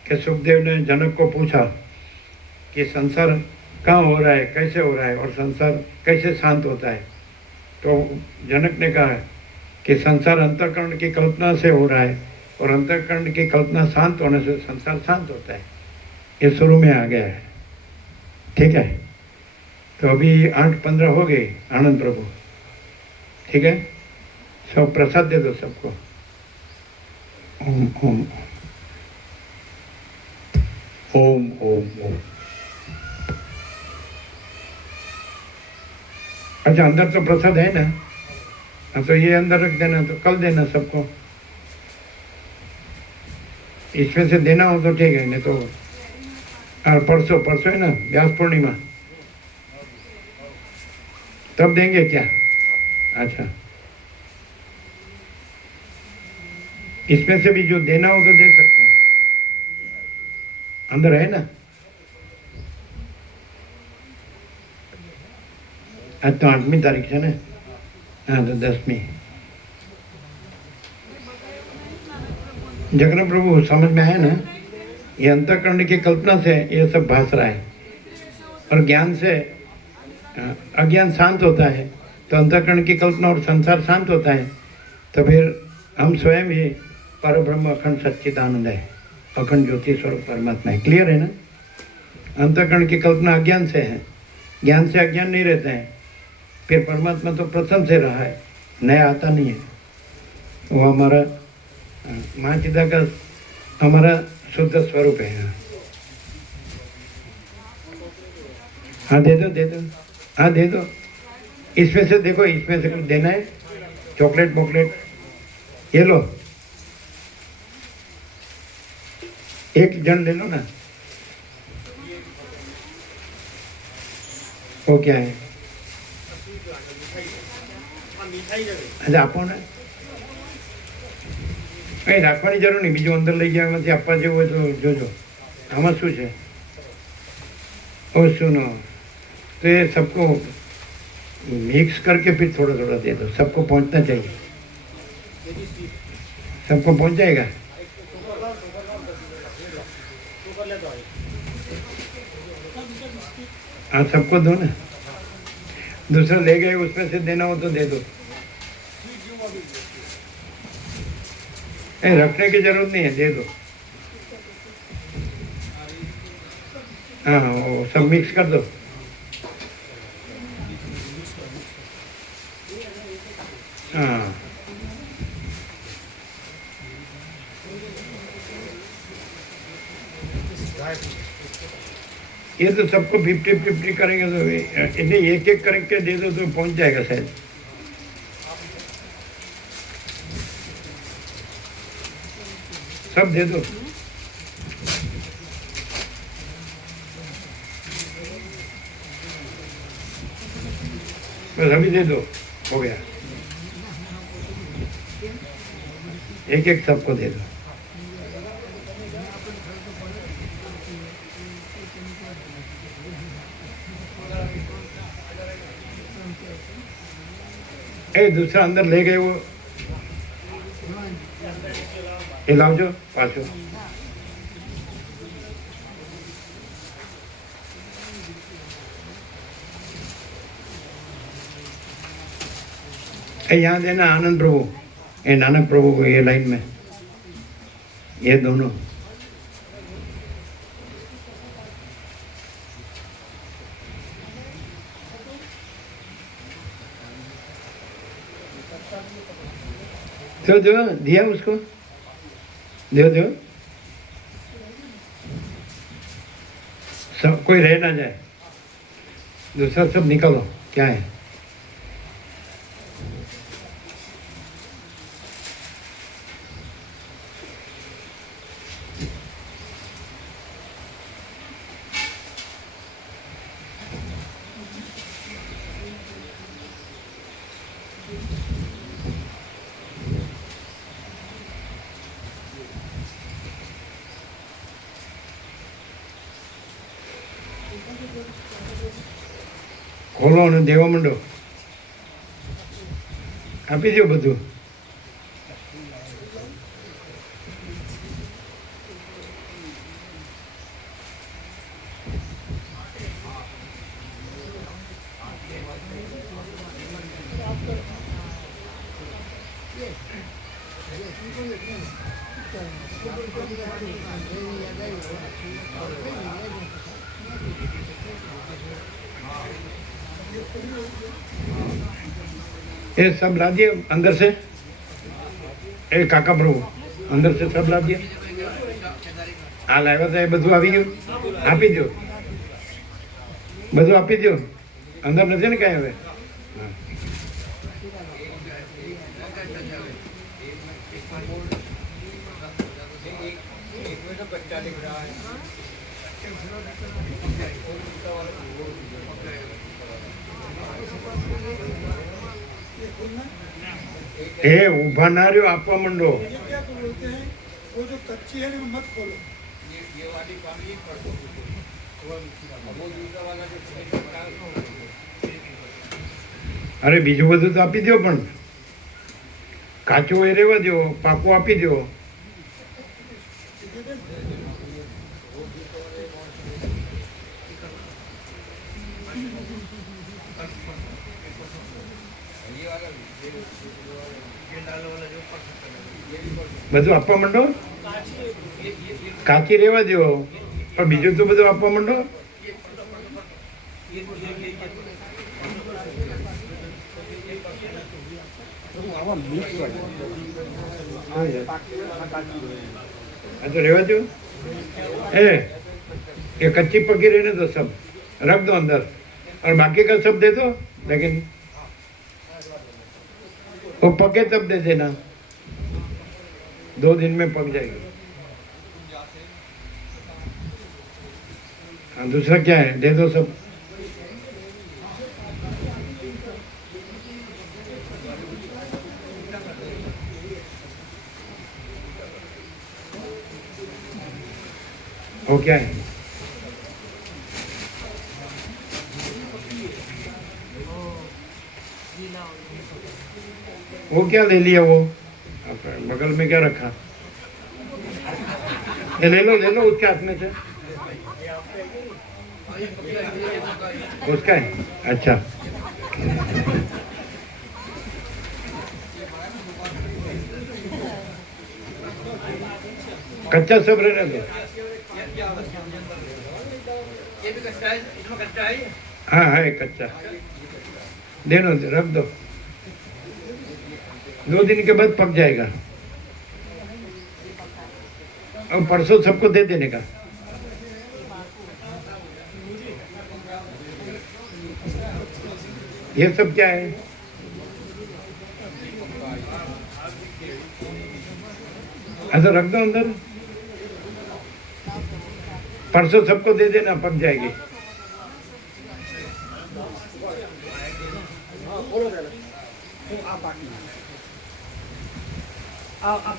कि सुखदेव ने जनक को पूछा कि संसार कहाँ हो रहा है, कैसे हो रहा है, और संसार कैसे शांत होता है। तो जनक ने कहा कि संसार अंतःकरण की कल्पना से हो रहा है, और अंतःकरण की कल्पना शांत होने से संसार शांत होता है। ये शुरू में आ गया है, ठीक है। तो अभी 8:15 हो गए आनंद प्रभु, ठीक है। सब प्रसाद दे दो सबको। ओम ओम ओम ओम ओम। अच्छा, अंदर तो प्रसाद है ना? हाँ, तो ये अंदर रख देना, तो कल देना सबको। इसमें से देना हो तो ठीक है, नहीं तो और परसों है ना व्यास पूर्णिमा, तब देंगे क्या? अच्छा, इसमें से भी जो देना हो तो दे सकते हैं, अंदर है ना। आज तो 8वीं तारीख है ना? हाँ, तो 10वीं। जगन्नाथ प्रभु समझ में आया ना? ये अंतःकरण की कल्पना से ये सब भास रहा है, और ज्ञान से अज्ञान शांत होता है, तो अंतःकरण की कल्पना और संसार शांत होता है। तो फिर हम स्वयं ही परब्रह्म अखंड सच्चिदानंद है, अखंड ज्योति स्वरूप परमात्मा है। क्लियर है ना? अंतःकरण की कल्पना अज्ञान से है, ज्ञान से अज्ञान नहीं रहते हैं। फिर परमात्मा तो प्रथम से रहा है, नया आता नहीं है। वो हमारा महाचिदा का हमारा शुद्ध स्वरूप है। हाँ दे दो, दे दो, हाँ दे दो। इसमें से देखो, इसमें से कुछ देना है, चॉकलेट वॉकलेट, ये लो, एक जन ले लो ना। वो क्या है? अच्छा, આપો ને, કંઈ રાખવાની જરૂર નહીં, બીજું અંદર લઈ ગયા એમાંથી આપવા જેવું હોય તો જોજો। આમાં શું છે? और सुनो, तो ये सबको मिक्स करके फिर थोड़ा थोड़ा दे दो, सबको पहुंचना चाहिए। सबको पहुंच जाएगा? हाँ, सबको दो ना। दूसरा ले गए, उसमें से देना हो तो दे दो। रखने की जरूरत नहीं है, दे दो। हाँ, वो सब मिक्स कर दो। हाँ, ये तो सबको 50-50 करेंगे तो इन्हें एक एक करके दे दो तो पहुंच जाएगा शायद। सब दे दो। बस अभी दे दो, हो गया। एक एक सबको दे दो। ए दूसरा अंदर ले गए वो, हिलाओ जो पास हो। यहाँ देना आनंद प्रभु, ये नानक प्रभु को ये लाइन में, ये दोनों। तो दो, दिया उसको, दो दो, सब कोई रह ना जाए, दूसरा सब निकालो। क्या है? ખોલો અને દેવા માંડો, આપી દો બધું। ये सब ला दिए अंदर से, ए काका प्रभु अंदर से सब ला दिया। आ लाव्या था, બધું આવી ગયું, આપી દો, બધું આપી દો। અંદર નથી ને કાંઈ હવે? એ ઊભા ના રહ્યો, આપવા માંડો। वो जो कच्ची है ना मत खोलो। अरे बीजू બધું તો આપી દો, પણ કાચું એ રહેવા દો, પાકું આપી દો। બધું આપવા માંડો, કાચી રહેવા દો, પણ બીજું તો બધું આપવા માંડો। हाँ तो रेवा दो। ये कच्ची पकी रहने दो, सब रख दो अंदर, और बाकी का सब दे दो। लेकिन वो पके तब दे देना, 2 दिन में पक जाएगी। हाँ दूसरा क्या है, दे दो सब। वो क्या है? वो क्या ले लिया? वो बगल में क्या रखा? ये ले लो उसके हाथ में से। उसका है? अच्छा कच्चा सब रहने दो। हाँ है कच्चा, देनो रख दो। 2 दिन के बाद पक जाएगा। और परसों सबको दे देने का। ये सब क्या है? ऐसा रख दो अंदर, परसों सबको दे देना, पक जाएगी।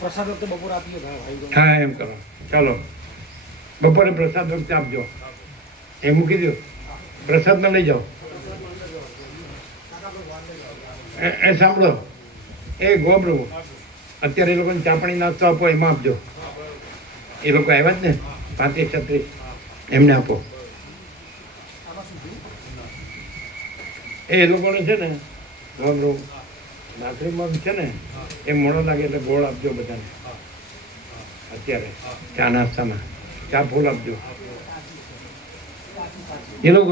प्रसाद वक्त बपोर आप भाई हाँ एम करो, चलो बपोरे प्रसाद वक्त आपजो, એ મૂકી દો, પ્રસાદમાં લઈ જાઓ। એ સાંભળો, એ ગોબરું અત્યારે એ લોકોને ચાપણી નાસ્તો આપો, એમાં આપજો। એ લોકો આવ્યા જ ને 35-36, એમને આપો। એ લોકોને છે ને ગોબરું નાખરીમાં છે ને એ મોડો લાગે એટલે ગોળ આપજો બધાને। અત્યારે ચા નાસ્તામાં ચા ફૂલ આપજો। ये लोग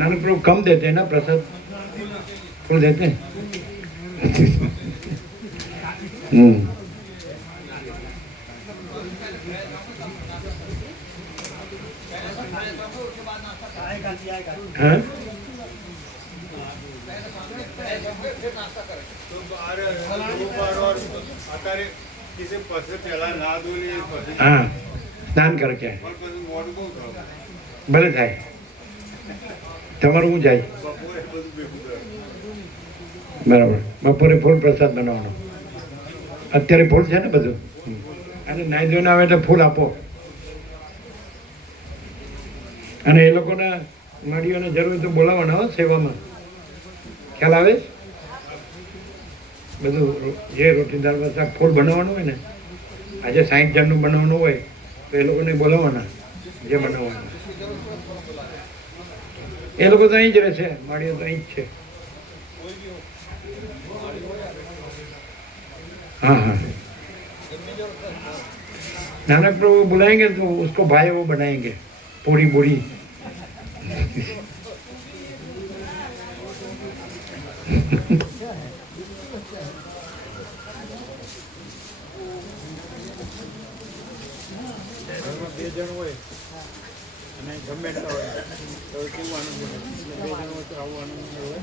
नानक प्रभु कम देते हैं ना प्रसाद, फूल देते हैं। हाँ? हाँ, स्नान करके भले थाय, તમારું હું જાય બરાબર। બપોરે ફૂલ પ્રસાદ બનાવવાનો, અત્યારે ફૂલ છે ને બધું, અને નાઈ ધોઈને આવે એટલે ફૂલ આપો। અને એ લોકોને માળીઓને જરૂર તો બોલાવવાના હો સેવામાં, ખ્યાલ આવે? બધું જે રોટલી દાળ ભાત શાક ફૂલ બનાવવાનું હોય ને, આજે 60 જણનું બનાવવાનું હોય તો એ લોકોને બોલાવવાના, જે બનાવવાના। એ લોકો તો અહીં જ રહેશે, માળીઓ તો અહીં જ છે। हाँ हाँ, नानक प्रभु बुलाएंगे तो उसको भाई वो बनाएंगे, पूरी बूढ़ी। અને ગમે તે હોય તો કેવું આનંદ, 2 જણ હોય તો આવું આનંદ હોય।